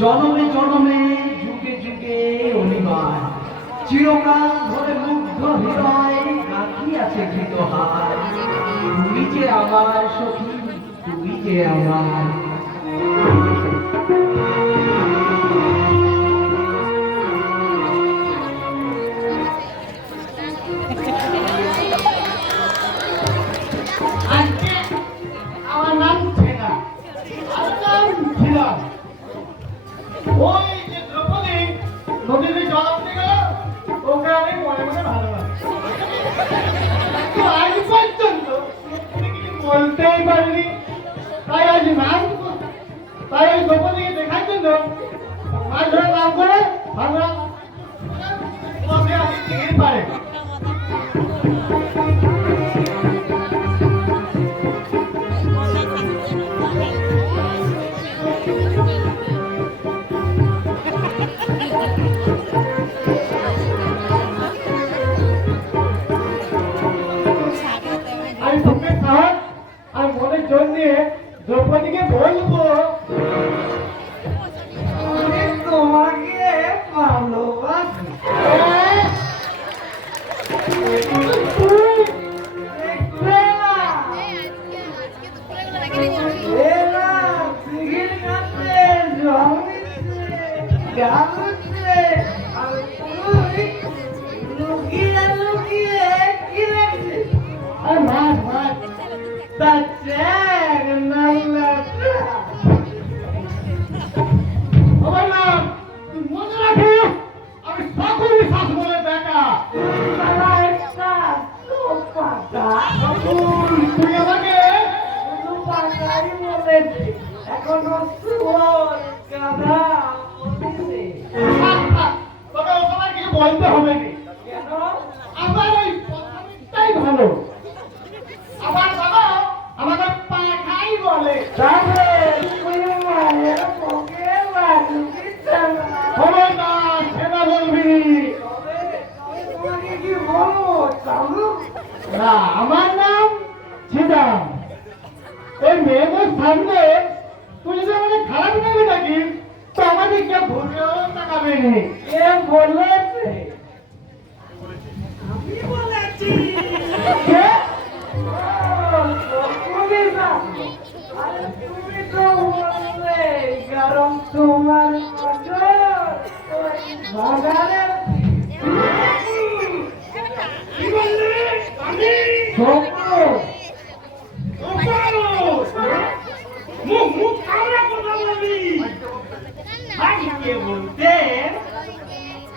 জনমে জনমে যুগে যুগে অনিবার, চিরকাল ধরে মুগ্ধ হৃদয় রাখি আছে ঘৃত হার। তুমি যে আমার সখী, তুমি যে আমার। আজকে আমার নাম ঠেকা, আর নাম ছিলাম। ওই যে দ্রৌপদী নদীতে জল আনতে গেল, ওকে আমি মনে মনে ভালোবাসি। তো আজ পর্যন্ত তুমি কিছু বলতেই পারিনি, তাই আজ নাম, তাই ওই দ্রৌপদীকে দেখার জন্য মাছ ধরে নাম করে ভাবলাম বসে আছি দিঘির পাড়ে। আমি বুকের সাহস আর মনের জোর নিয়ে দ্রৌপদীকে বলবো আমি তোমাকে ভালোবাসি। দেখবে না, এরা দিঘির কাছে জল দিচ্ছে, গান হচ্ছে, আর তুই লুকিয়ে লুকিয়ে কি দেখছিস? আর মাছ মাছ তার চেক নাল্লাটা। আমার নাম তুই মনে রাখিস, আমি সকলই শাসনের বেটা। তারা একটা সোপাটা, তুই আমাকে সোপাটাই বলেছে, এখনো সুর গাধা বলিনি। তবে ও তোমার কিছু বলতে হবে না। কেন? আমার ওই কথাটাই ভালো। আমার বাবা আমাকে পাখাই বলে। তাহলে তুই মায়ের পক্ষে বাজু দিচ্ছে না। হবে না, সেটা বলবি। তবে তোমাকে কি বলবো, চালু? না, আমার নাম ছিদাম। এই মেয়েদের সামনে তুই যদি আমাকে খারাপ নেবে নাকি, তো আমাকে কেউ ভুলেও তাকাবে না। কে বলেছে? আমি বলেছি। কে? ও, তুমি না। আরে তুমি তো বললে, কারণ তোমার নজর ওই বাগানের। কি বললি? আমি স্বপ্ন। মুখ কামড়া কথা বলবি। আজকে বলতে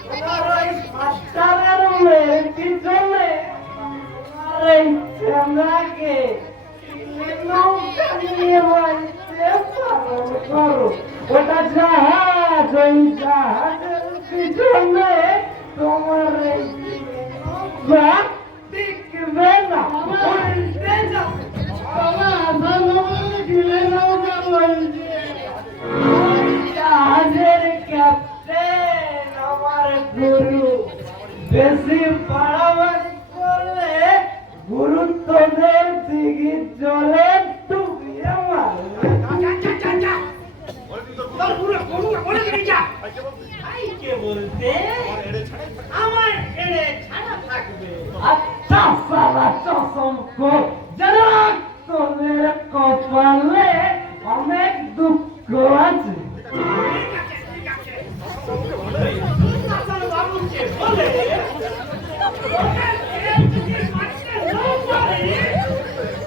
তোমার ওই মাস্টারের মেয়ের পিছনে তোমার এই চেনাকে নৌকা নিয়ে বাড়িতে পালন করো। ওটা জাহাজ, ওই জাহাজের পিছনে তোমার এই নৌকা টিকবে না, উল্টে যাবে। বাবা, আমার নবলে গিলে নৌকা বলছে। জাহাজের ক্যাপ্টেন আমার গুরু, বেশি বাড়াবাড়ি করলে গুরু তোদের দিকে জলে ডুবিয়ে মারবে। বলতে আমার ছেড়ে ছাড়া থাকবে। আচ্ছা সালা চশমকো, জানাক তোদের কপালে অনেক দুঃখ আছে। ঠিক আছে, ঠিক আছে। হাসান বাবুকে বলে ওদের ছেড়ে যদি মারতে না পারে,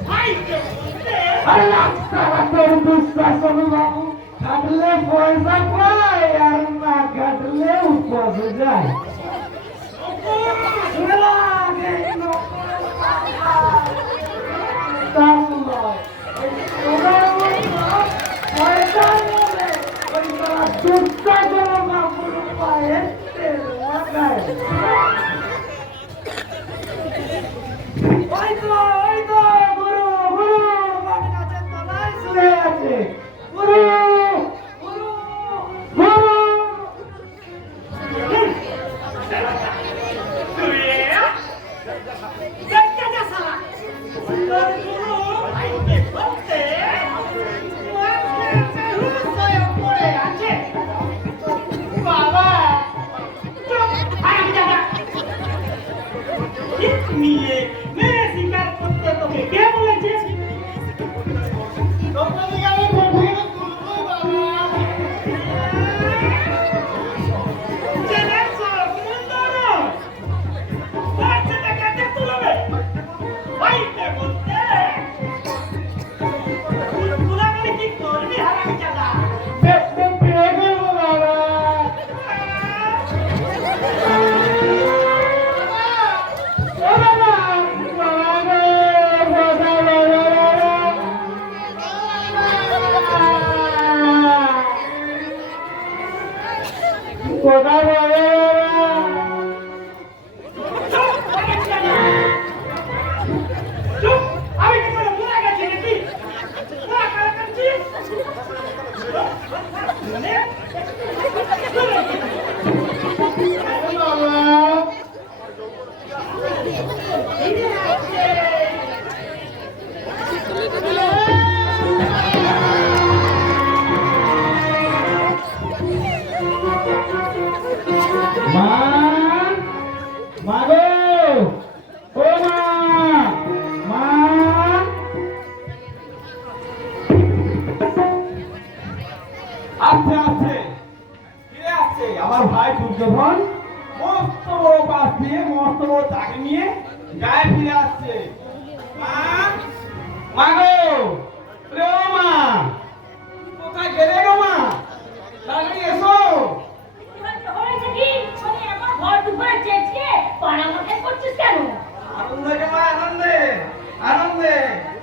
ভাইকে বলতে আল্লাহ সালা তোর দুঃশাসন বাবু কাটলে পয়সা পায় আর না কাটলে উপস যায়। শুনে লাগে পয়সা বলে ওই সালা দুঃশাসন বাবুর পায়ে তেল লাগায়। ওই তো গুরু গুরু বাড়ি কাছে তলায় শুয়ে আছে। গুরু গুরু গুরু দেখতে যা শালা। তোর গুরু ভাইকে বলতে মাঠে রুসয়ে পড়ে আছে। বাবা চুপ, আরাম জায়গা। ঠিক নিয়ে মেরে শিকার করতে তোকে কে বলেছে? তোমাকে আমি বলবো বাবা। ছেলে সব সুন্দর। বাচ্চাটা কাছে তুলবে। ভাইকে বলতে তুলাবে কি করবি হারাম জায়গা? দেখতে পেয়ে গেল বাবা। ও বাবা, বাবা গো, বাবা, কোথায় বলে চুপ, আগে জানা। চুপ, আমি কি করে ভুলে গেছি নাকি? ভুলা করে করছিস? নে? মা, মা গো, ও মা, মা। আসছে আসছে ফিরে আসছে আমার ভাই দুর্যোধন মস্ত বড় পাস নিয়ে মস্ত বড় চাকরি নিয়ে গায়ে ফিরে আসছে। মা, মা গো, রে ও মা, কোথায় গেলে গো মা? তাড়াতাড়ি এসো। হয়েছে কি? মানে আমার ঘর দুপুরে চেঁচিয়ে পাড়া মাথায় করছিস কেন? আনন্দে গে মা, আনন্দে আনন্দে।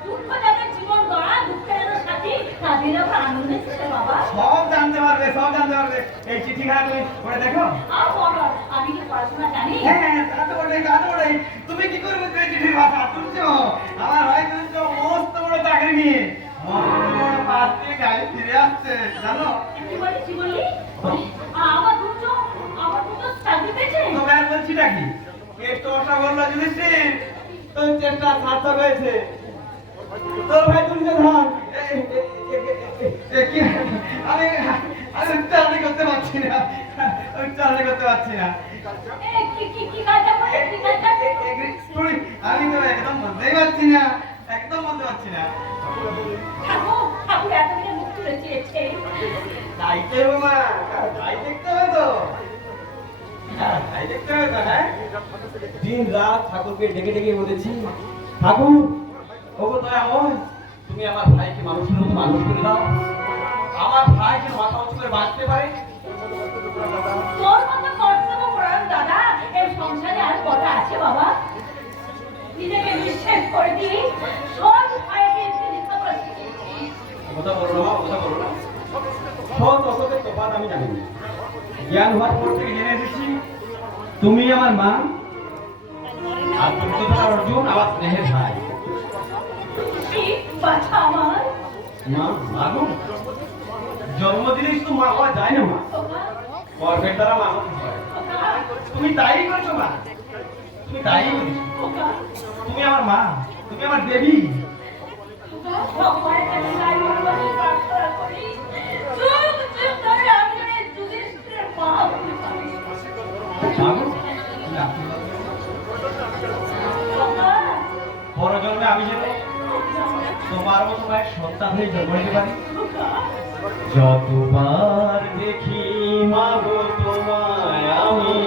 দুঃখ যাদের জীবন গড়া, দুঃখের সাথী, তাদের আবার আনন্দে ছিল বাবা। সব জানতে পারবে সব জানতে পারবে। এই চিঠিখানা তুমি পড়ে দেখো। বড়, আমি কি পড়াশোনা জানি? হ্যাঁ তা তো বটেই, তা তো বটেই। তুমি কি করবে তুমি চিঠির ভাষা শুনছো? আমার ভাই শুনছো মস্ত বড় চাকরি নিয়ে মস্ত বড় পাস নিয়ে গায়ে ফিরে আসছে জানো? কি বলি, কি বলি? আমার দুটো চাকরি পেয়েছে? তোকে আর বলছিটা কি? কেষ্ট বর্ষা বললো যুধিষ্ঠির তোর চেষ্টা সার্থক হয়েছে। তোর ভাই দুর্যোধন কি আমি আমি উচ্চারণ করতে পারছি না, উচ্চারণ করতে পারছি না। কি কাজটা বলে, কি কাজটা? আমি তো একদম বলতেই পারছি না, একদম বলতে পারছি না। ঠাকুর এতদিনে মুখ তুলে চেয়েছে। তাইতে বাবা তাই দেখতে হবে তো, তাই দেখতে হবে তো। হ্যাঁ দিন রাত ঠাকুরকে ডেকে ডেকে বলেছি, ঠাকুর ওগো দয়াময় তুমি আমার ভাইকে মানুষের মতো মানুষ করে দাও, আমার ভাই যেন মাথা উঁচু করে বাঁচতে পারে। তোর মতো কর্তব্য পরায়ণ দাদা এই সংসারে আর কটা আছে বাবা? নিজেকে নিঃশেষ করে দিই, সব ভাইকে চিন্তা করে কথা বলো না, কথা বলো না। সৎ অসতের তফাৎ আমি জানি না। জ্ঞান হওয়ার পর থেকে জেনে এসেছি তুমি আমার মা আর দুর্যোধন অর্জুন আমার স্নেহের ভাই। বাছা আমার মা, মা গো, জন্মদিনে শুধু মা হওয়া যায় না মা, গর্ভের দ্বারা মা হতে হয়। তুমি তাই করেছো মা, তুমি তাই করেছো। তুমি আমার মা, তুমি আমার দেবী। ভগবানের কাছে গায়ে ভগবানের প্রার্থনা করি, যুগ যুগ ধরে আমি যেন এই যুধিষ্ঠিরের মা হতে পারি। খোকা, পর জন্মে আমি যেন তোমার মতো এক সন্তান হয়ে জন্ম নিতে পারি। যতবার দেখি মাগো তোমায় আমি,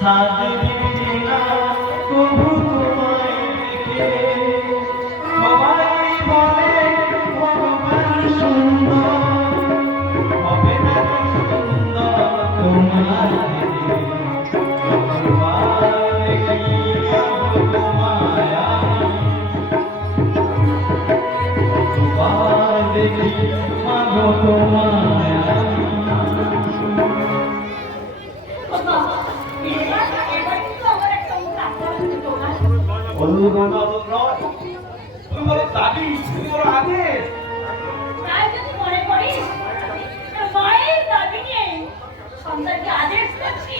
সাজে দিদি না তবু তোমায় দেখে সবাই বলে ভগবান সুন্দর, হবে না কি সুন্দর তোমার দেখে। যতবার দেখি মাগো তোমায় আমি, যতবার দেখি মাগো তোমায় আমি। খোকা, এবার কিন্তু আমার একটা মুখ রাখতে হবে তোমরা। অনুরোধ নয়, তুমি বলো দাবি, তুমি বলো আদেশ। তাই যদি মনে করিস, মায়ের দাবি নিয়ে সন্তানকে আদেশ করছি,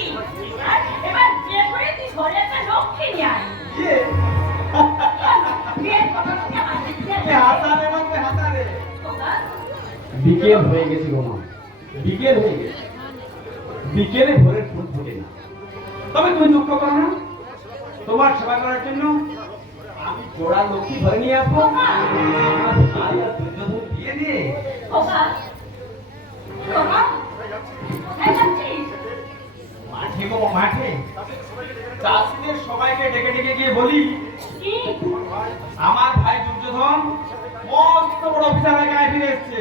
আর এবার বিয়ে করে তুই ঘরে একটা লক্ষ্মী নিয়ে আয়। ইয়ে, বিয়ের কথা শুনে হাসি দিয়ে তুমি হাসালে মধ্যে হাসালে। খোকা, বিকেল হয়ে গেছে গো মা, বিকেল হয়ে গেছে। বিকেলে ভোরের ফুল ফোটে না। তবে তুমি দুঃখ করো না, তোমার সেবা করার জন্য আমি জোড়া লক্ষ্মী ধরে নিয়ে আসবো। আমার ভাই আর দুর্যোধন বিয়ে দিয়ে খোকা, খোকা, কোথায় যাচ্ছিস? মাঠে গো মাঠে চাষিদের সবাইকে ডেকে ডেকে গিয়ে বলি, কি? আমার ভাই দুর্যোধন মস্ত বড় অফিসার হয়ে গায়ে ফিরে এসছে,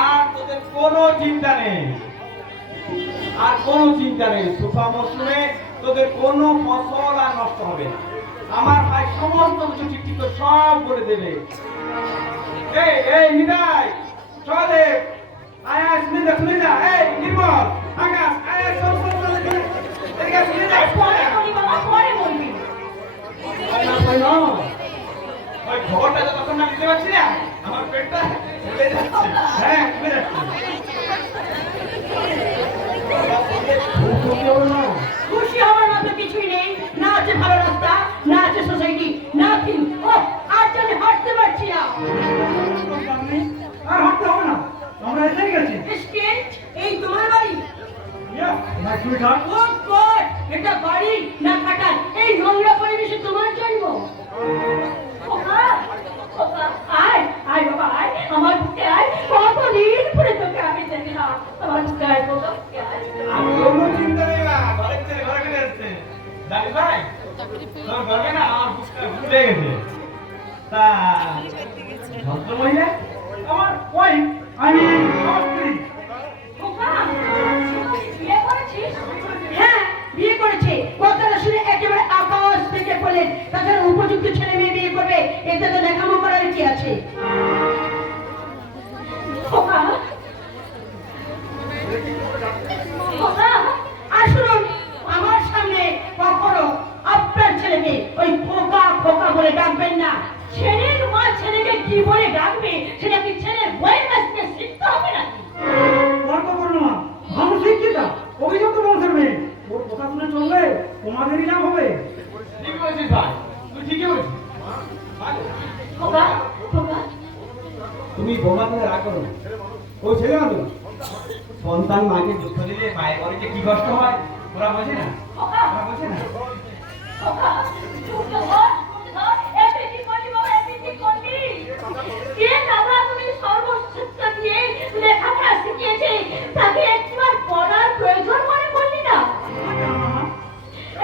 আর তোদের কোনো চিন্তা নেই, আর কোনো চিন্তা নেই। সুফা মৌসুমে তোদের কোনো ফসল আর নষ্ট হবে না। আমার ভাই সমস্ত কিছু ঠিক ঠিক করে সব বলে দেবে। এই এই নিদাই চলে আয় আয় শুনে যা এই নির্মল আকাশ আয় আয় সব সব চলে এদিকে শুনে যা। পরে বলি বাবা, পরে বলবি। ওই খবরটা যতক্ষণ না দিতে পারছি না, আমার পেটটা ফুলে যাচ্ছে। হ্যাঁ ফুলে যাচ্ছে। খুশি হওয়ার মতো কিছুই নেই, না আছে ভালো রাস্তা, না আছে সোসাইটি, নাথিং। ও আর আমি হাঁটতে পারছি না। আর হাঁটতে হবে না, আমরা এসে গেছি। স্টেট, এই তোমার বাড়ি? না সুইটহার্ট, ও গড, এটা বাড়ি না খাটাল? এই নোংরা পরিবেশে তোমার জন্ম? খোকা, খোকা, আয় আয় বাবা আয়, আমার বুকে আয়। কতদিন পরে তোকে আমি দেখলাম, আমার বুকে আয় খোকা, বুকে আয়। কোনো চিন্তা নেই না, ঘরে ছেড়ে ঘরে ফিরে এসছে। জানি ভাই তোর ঘরে না আমার বুকটা ফুলে গেছে। তা ভদ্র মহিলা আমার ওয়াইফ, আমি আমার স্ত্রী। খোকা, বিয়ে করেছিস? হ্যাঁ, বিয়ে করেছে। কথাটা শুনে একেবারে আকাশ থেকে বলেন, তাছাড়া উপযুক্ত ছেলে মেয়ে বিয়ে করবে, এতে তো দেখামো করার কি আছে? খোকা, খোকা, আর শুনুন, আমার সামনে কখনো আপনার ছেলেকে ওই খোকা খোকা বলে ডাকবেন না। ছেলের মা ছেলেকে কি বলে ডাকবে, সেটা কি ছেলের বইয়ের কাছ থেকে শিখতে হবে নাকি? তর্ক করো না, ভালো শিক্ষিত অভিযুক্ত বংশের মেয়ে, ওর কথা শুনে চললে তোমাদেরই লাভ হবে। ঠিক বলছিস ভাই, তুই ঠিকই বলছিস। খোকা, খোকা, তুমি বোমা করে রাগ করো না। ও ছেলে না তুমি, সন্তান মাকে দুঃখ দিলে মায়ের পরে যে কি কষ্ট হয় ওরা বোঝে না, খোকা, ওরা বোঝে না। খোকা, চুপটা ধর, চুপটা ধর। এতে কি করলি বাবা, এতে কি করলি? কে দাদা তুমি সর্বশিক্ষা দিয়ে লেখাপড়া শিখিয়েছে, তাকে একবার পড়ার প্রয়োজন মনে করলি না?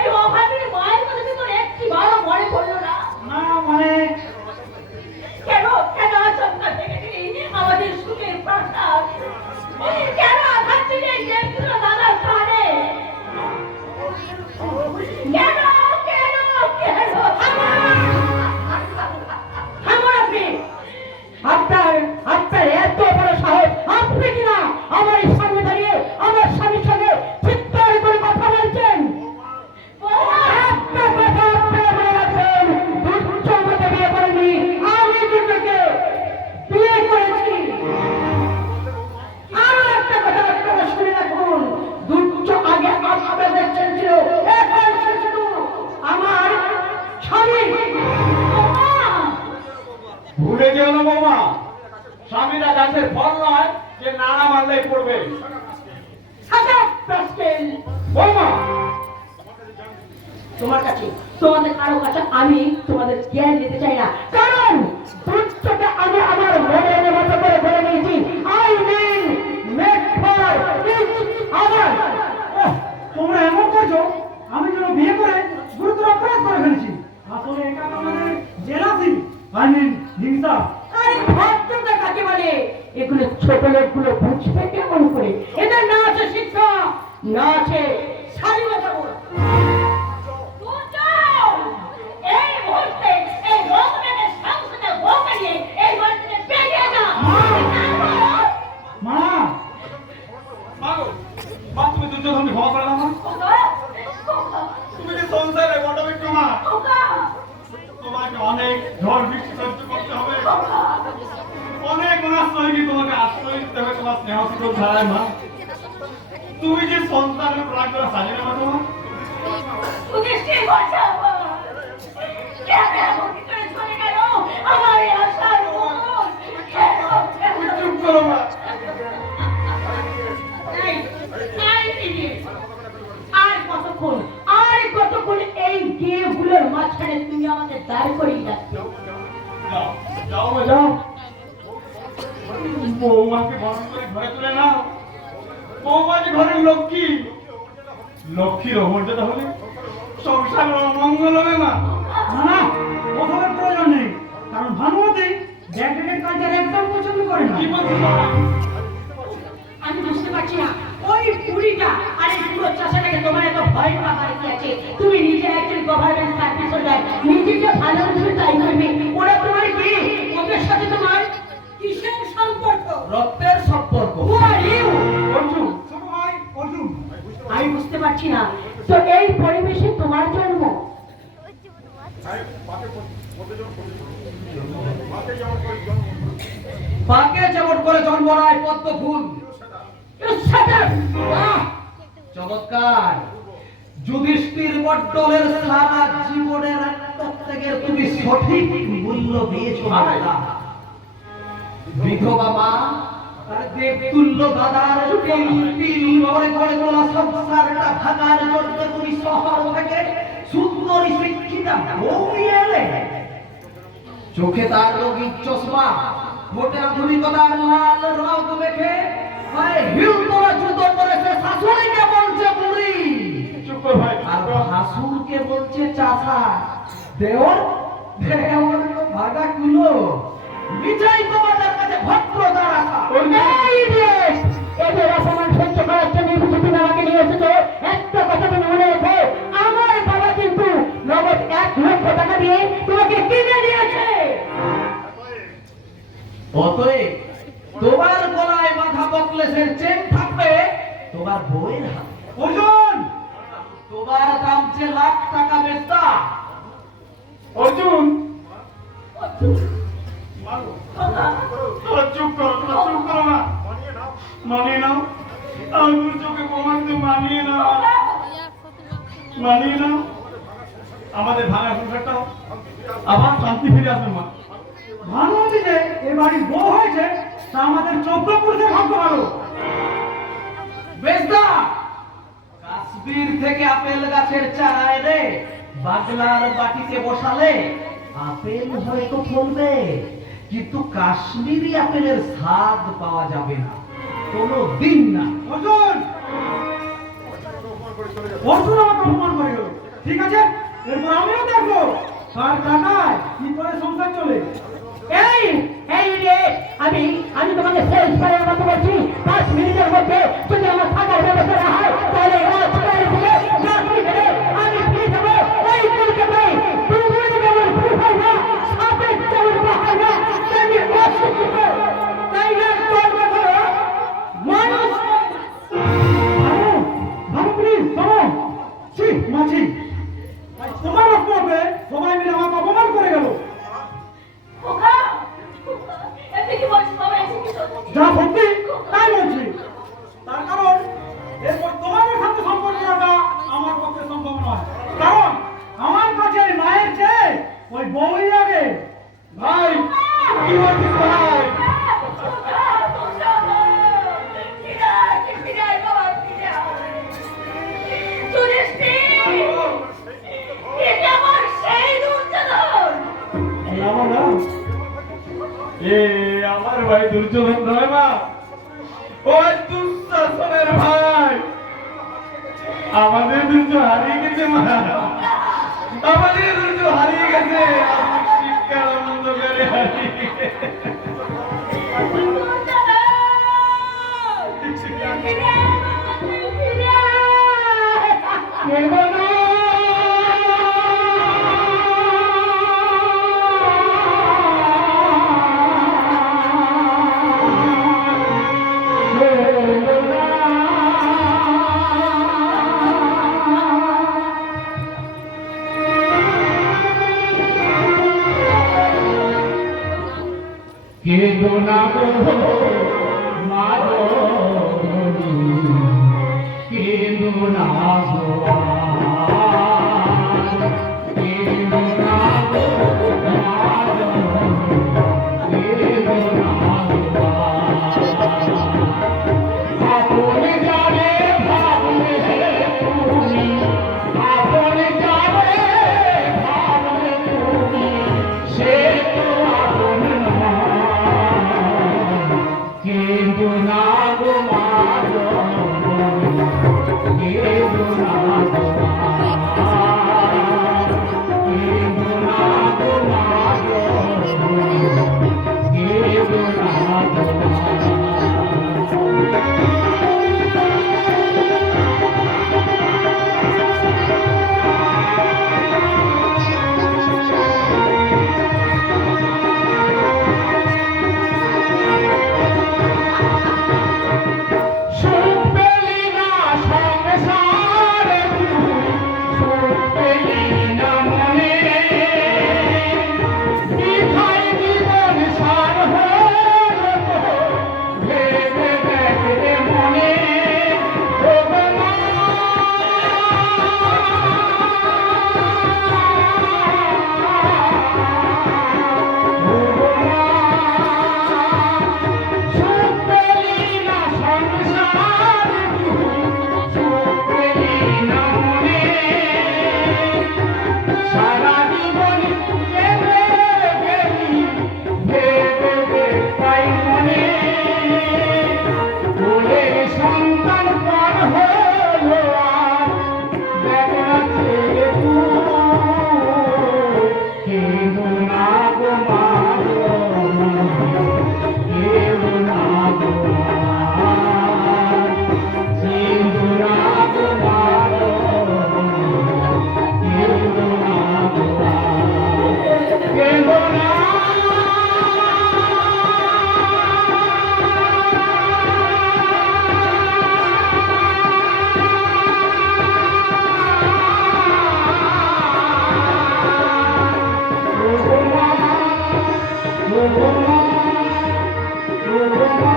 এই অভাবীর মায়ের কথা কি তোর একটিবারও মনে পড়লো না? না মানে কেন কেন আচমকা থেকে দিলি আমাদের সুখের প্রাসাদ? কেন আঘাত দিলে গেছিল দাদার কানে? কেন কেন কেন আমার ভুলে যেও না বৌমা, স্বামীরা গাছের ফল নয় যে নাড়া মারলেই পড়বে। বৌমা, তোমার কাছে, তোমাদের কারো কাছে আমি তোমাদের জ্ঞান দিতে চাই না, কারণ দুঃখটা আমি আমার মনের মতো করে বলে নিয়েছি। I mean make for each other. তোমরা এমন করছো আমি যেন বিয়ে করে গুরুতর অপরাধ করে ফেলেছি। আসলে এটা আমাদের জেলাসি, হিংসা। আরে ভদ্রতা কাকে বলে? এগুলো ছোট লোকগুলো বুঝবে কেমন করে? এদের না আছে শিক্ষা, না আছে স্বাধীনতা বোধ। এই মুহূর্তে এই লোকটাকে সংসদে ভোটে নিয়ে এই বাড়ি থেকে বেরিয়ে যা। মা, মা তুমি দুর্যোধনকে ক্ষমা করে দাও মা। তুমি যে সংসারে বড় একটু মা, তোমাকে অনেক ঝড় বৃষ্টি সহ্য করতে হবে, অনেক মাস তৈরি তোমাকে আশ্রয় দিতে হবে তোমার স্নেহ সুযোগ ছাড়াই মা। তুমি যে সন্তানের প্রাণ করে সাজিয়ে নেবে তোমার। তুমি কি বলছো? কেন এমন করে চলে গেল আমার এই আশার মন? তুমি চুপ করো মা। আর কতক্ষণ এই গেগুলোর মাঝখানে তুমি আমাদের দাঁড় করিয়ে যাচ্ছ? যাও যাও মা, যাও। বৌমাকে বরণ করে ঘরে তুলে নাও। বৌমা যে ঘরের লক্ষ্মী, লক্ষ্মীর অমর্যাদা হলে সংসার অমঙ্গল হবে না। না না, ওসবের প্রয়োজন নেই, কারণ ভানুমতি ব্যাকডেটেড কালচার একদম পছন্দ করে না। কি বলছো বাবা? আমি বুঝতে পারছি না ওই পুরিটা আর এই পুরো চাষাটাকে তোমার এত ভয় পাবার কি আছে? তুমি নিজে একজন গভর্নমেন্ট সার্ভিস হোল্ডার, নিজেকে ভালো বুঝে তাই করবে। ওরা তোমার কি? ওদের সাথে তোমার কিসের সম্পর্ক? রক্তের সম্পর্ক। Who are you? অর্জুন, ছোট ভাই অর্জুন। আমি বুঝতে পারছি না তো এই পরিবেশে তোমার জন্ম। পাকে যেমন করে জন্ম নেয় পদ্ম ফুল। You shut up! বাহ! চমৎকার। যুধিষ্ঠির মণ্ডলের সারা জীবনের প্রত্যেকের তুমি সঠিক মূল্য দিয়েছো বাবা। বিধবা মা আর দেবতুল্য দাদার তিল তিল করে করে তোলা সংসারটা ভাঙার জন্য তুমি শহর থেকে সুন্দরী শিক্ষিতা বউ নিয়ে এলে। চোখে তার রঙিন চশমা, ঠোঁটে আধুনিকতার লাল রং মেখে, পায়ে হিল তোলা জুতো পরেছে, শাশুড়িকে বলছে বুড়ি, চুপ কর ভাই। আর শাশুড়কে বলছে চাচা। দেওর দেওর ভাগা কুলো বিজয় তোমাদের কাছে ভদ্রতার আশা। এই দেশ এদের অপমান সহ্য করার জন্য তুমি আমাকে নিয়ে এসেছো। একটা কথা তুমি মনে রেখো, আমার বাবা কিন্তু নগদ 1 লক্ষ টাকা দিয়ে তোমাকে কিনে দিয়েছে। অতএব তোমার গলায় মাথা বকলেসের চেন থাকবে তোমার বউয়ের হাতে। অর্জুন, তোমার দাম যে লাখ টাকা বেচতা। অর্জুন, বাবা, চুপ করো, চুপ করো মা। মানিয়ে নাও, আঙ্গুর চোখে প্রমাণিত মানিয়ে নাও, মানিয়ে নাও। আমাদের ভাঙা সংসারটা আবার শান্তি ফিরে আসবে মা। ভানুমতি যে এই বাড়ির বউ হয়েছে তা আমাদের 14 পুরুষের ভাগ্য ভালো। বেচতা কাশ্মীর থেকে আপেল গাছের চারা এনে বাগলার বাটিতে বসালে আপেল হয়তো ফলবে, কিন্তু কাশ্মীরি আপেলের স্বাদ পাওয়া যাবে না, কোনো দিন না। অর্জুন, অর্জুন আমাকে অপমান করে গেল। ঠিক আছে, এরপর আমিও দেখবো তার টাকায় কি করে সংসার চলে। এই এই রে আমি তোমাকে সেলস করে আমাকে বলছি 5 মিনিটের মধ্যে যদি আমার থাকার ব্যবস্থা না হয় তাহলে রাস্তায় দিয়ে না তুমি গেলে আমি ফিরে যাবো ওই কলকাতায়। তুমি যেমন ফুফাই না, সাপের যেমন পাহাই না, তেমনি অশিক্ষিত। তাই না তোর কথা মানুষ। ভানু, ভানু প্লিজ শোনো। ছি মাছি, তোমার রক্ত হবে সবাই মিলে আমাকে অপমান করে গেল। খোকা, এতে কি বলছিস বাবা? এসে কি যা সত্যি তাই বলছি। তার কারণ এরপর তোমাদের সাথে সম্পর্ক রাখা আমার পক্ষে সম্ভব নয়, কারণ আমার কাছে মায়ের চেয়ে ওই বউই আগে। ভাই, কি বলছিস ভাই? আমার না আমার ভাই দুর্যোধন নয় মা, ওই দুঃশাসনের ভাই। আমাদের দুর্য হারিয়ে গেছে মা, আমাদের দুর্য হারিয়ে গেছে, শিক্ষার অন্ধকারে হারিয়ে গেছে। কেঁদো না গো মাধবী, কেঁদো না গো কেঁদো না গো মাধবী, কেঁদো না গো। আপনি যাবে ভাবলে তুমি, আপনি যাবে ভাবলে তুমি, সে তো আপন কেঁদো না গো মাধবী, কেঁদো না গো কেঁদো না গো মাধবী, কেঁদো না গো। সুখ পেলি না সংসারে তুই, সুখ পেলি না মনে, বৃথাই জীবন সার হল তোর, ভেবে দেখ রে মনে। ও গো মা, ও গো মা, সুখ পেলি না সংসারে তুই, সুখ পেলি না মনে, সারা জীবন কেঁদে গেলি, ভেবে দেখ তাই মনে। কোলের সন্তান পর হলো আর, দেখ না ছেলে তুই, কেঁদো না গো মাধবী, কেঁদো না গো মা, কেঁদো না গো মাধবী, কেঁদো না গো মা, কেঁদো না। ও গো মা, ও গো মা, ও গো মা।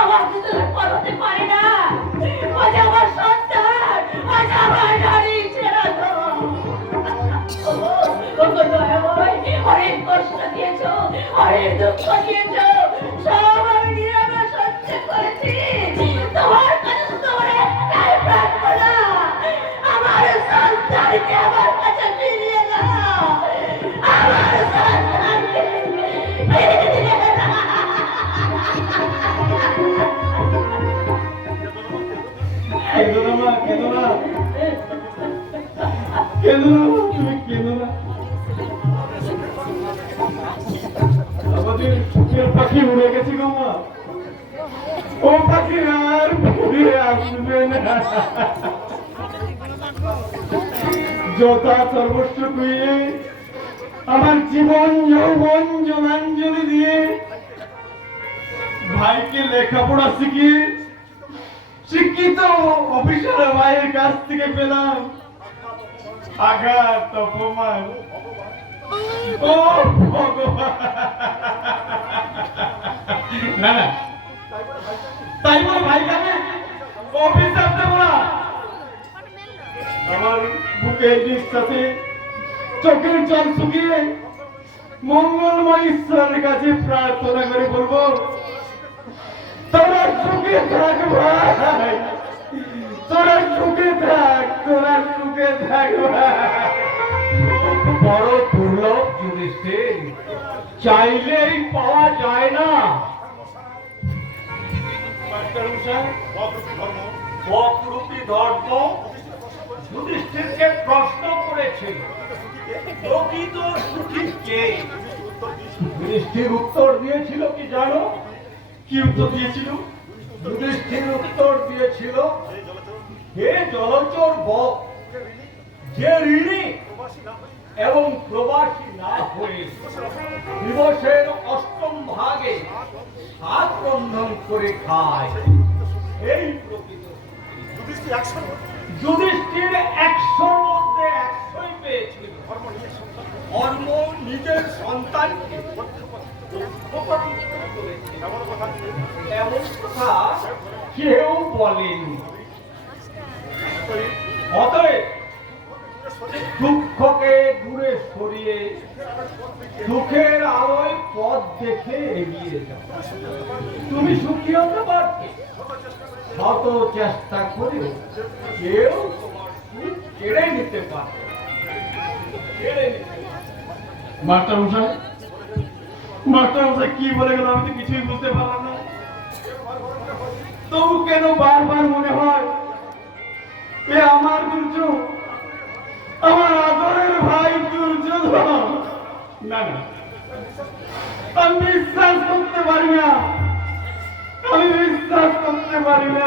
আমার কিছু করতে পারে না, ও যে আমার সন্তান, ও যে আমার নারী ছেড়ে দাও। ও গো দয়াময়, অনেক কষ্ট দিয়েছো, অনেক দুঃখ দিয়েছো, সব আমি নীরবে সহ্য করেছি। তোমার কাছে তোমার একটাই প্রার্থনা, আমার সন্তানকে আমার কাছে ফিরিয়ে দাও, আমার সন্তানকে ফিরিয়ে দাও। কেঁদো না মা, কেঁদো না, কেঁদো না মা, তুমি কেঁদো না। আমাদের সুখের পাখি উড়ে গেছে গো মা, ও পাখি আর ফিরে আসবে না। যথা সর্বস্ব দিয়ে আমার জীবন যৌবন জলাঞ্জলি দিয়ে ভাইকে লেখাপড়া শিখিয়ে শিক্ষিত অফিসার ভাইয়ের কাছ থেকে পেলাম আঘাত অপমান। ও ভগবান, না না, তাই বলে ভাইকে আমি অভিশাপ দেবো না, আমার বুকের নিঃশ্বাসে চোখের জল শুকিয়ে মঙ্গলময় ঈশ্বরের কাছে প্রার্থনা করে বলবো, তোরা সুখে থাক ভাই, তোরা সুখে থাক, তোরা সুখে থাক ভাই। বড় দুর্লভ যুধিষ্ঠির, চাইলেই পাওয়া যায় না। বকরূপী ধর্ম যুধিষ্ঠিরকে প্রশ্ন করেছিল, প্রকৃত সুখী কে? যুধিষ্ঠির উত্তর দিয়েছিল কি জানো? কি উত্তর দিয়েছিল? যুধিষ্ঠির উত্তর দিয়েছিল, হে জলচর বক, যে ঋণী এবং প্রবাসী না হয়ে দিবসের অষ্টম ভাগে সাত রন্ধন করে খায়, এই প্রকৃত। যুধিষ্ঠির 100 মধ্যে 100ই পেয়েছিল। ধর্ম নিজের সন্তানকে এমন কথা কেউ বলেনি। অতএব দুঃখকে দূরে সরিয়ে সুখের আলোয় পথ দেখে এগিয়ে যাও। তুমি সুখী হতে পারবে, শত চেষ্টা করে কেউ তোমার সুখ কেড়ে নিতে পারবে। মাস্টারমশাই কি বলে গেল আমি তো কিছুই বুঝতে পারলাম না। তবু কেন বারবার মনে হয় এ আমার দুর্যোগ, আমার আদরের ভাই দুর্যোধন। না না, আমি বিশ্বাস করতে পারি না, আমি বিশ্বাস করতে পারি না।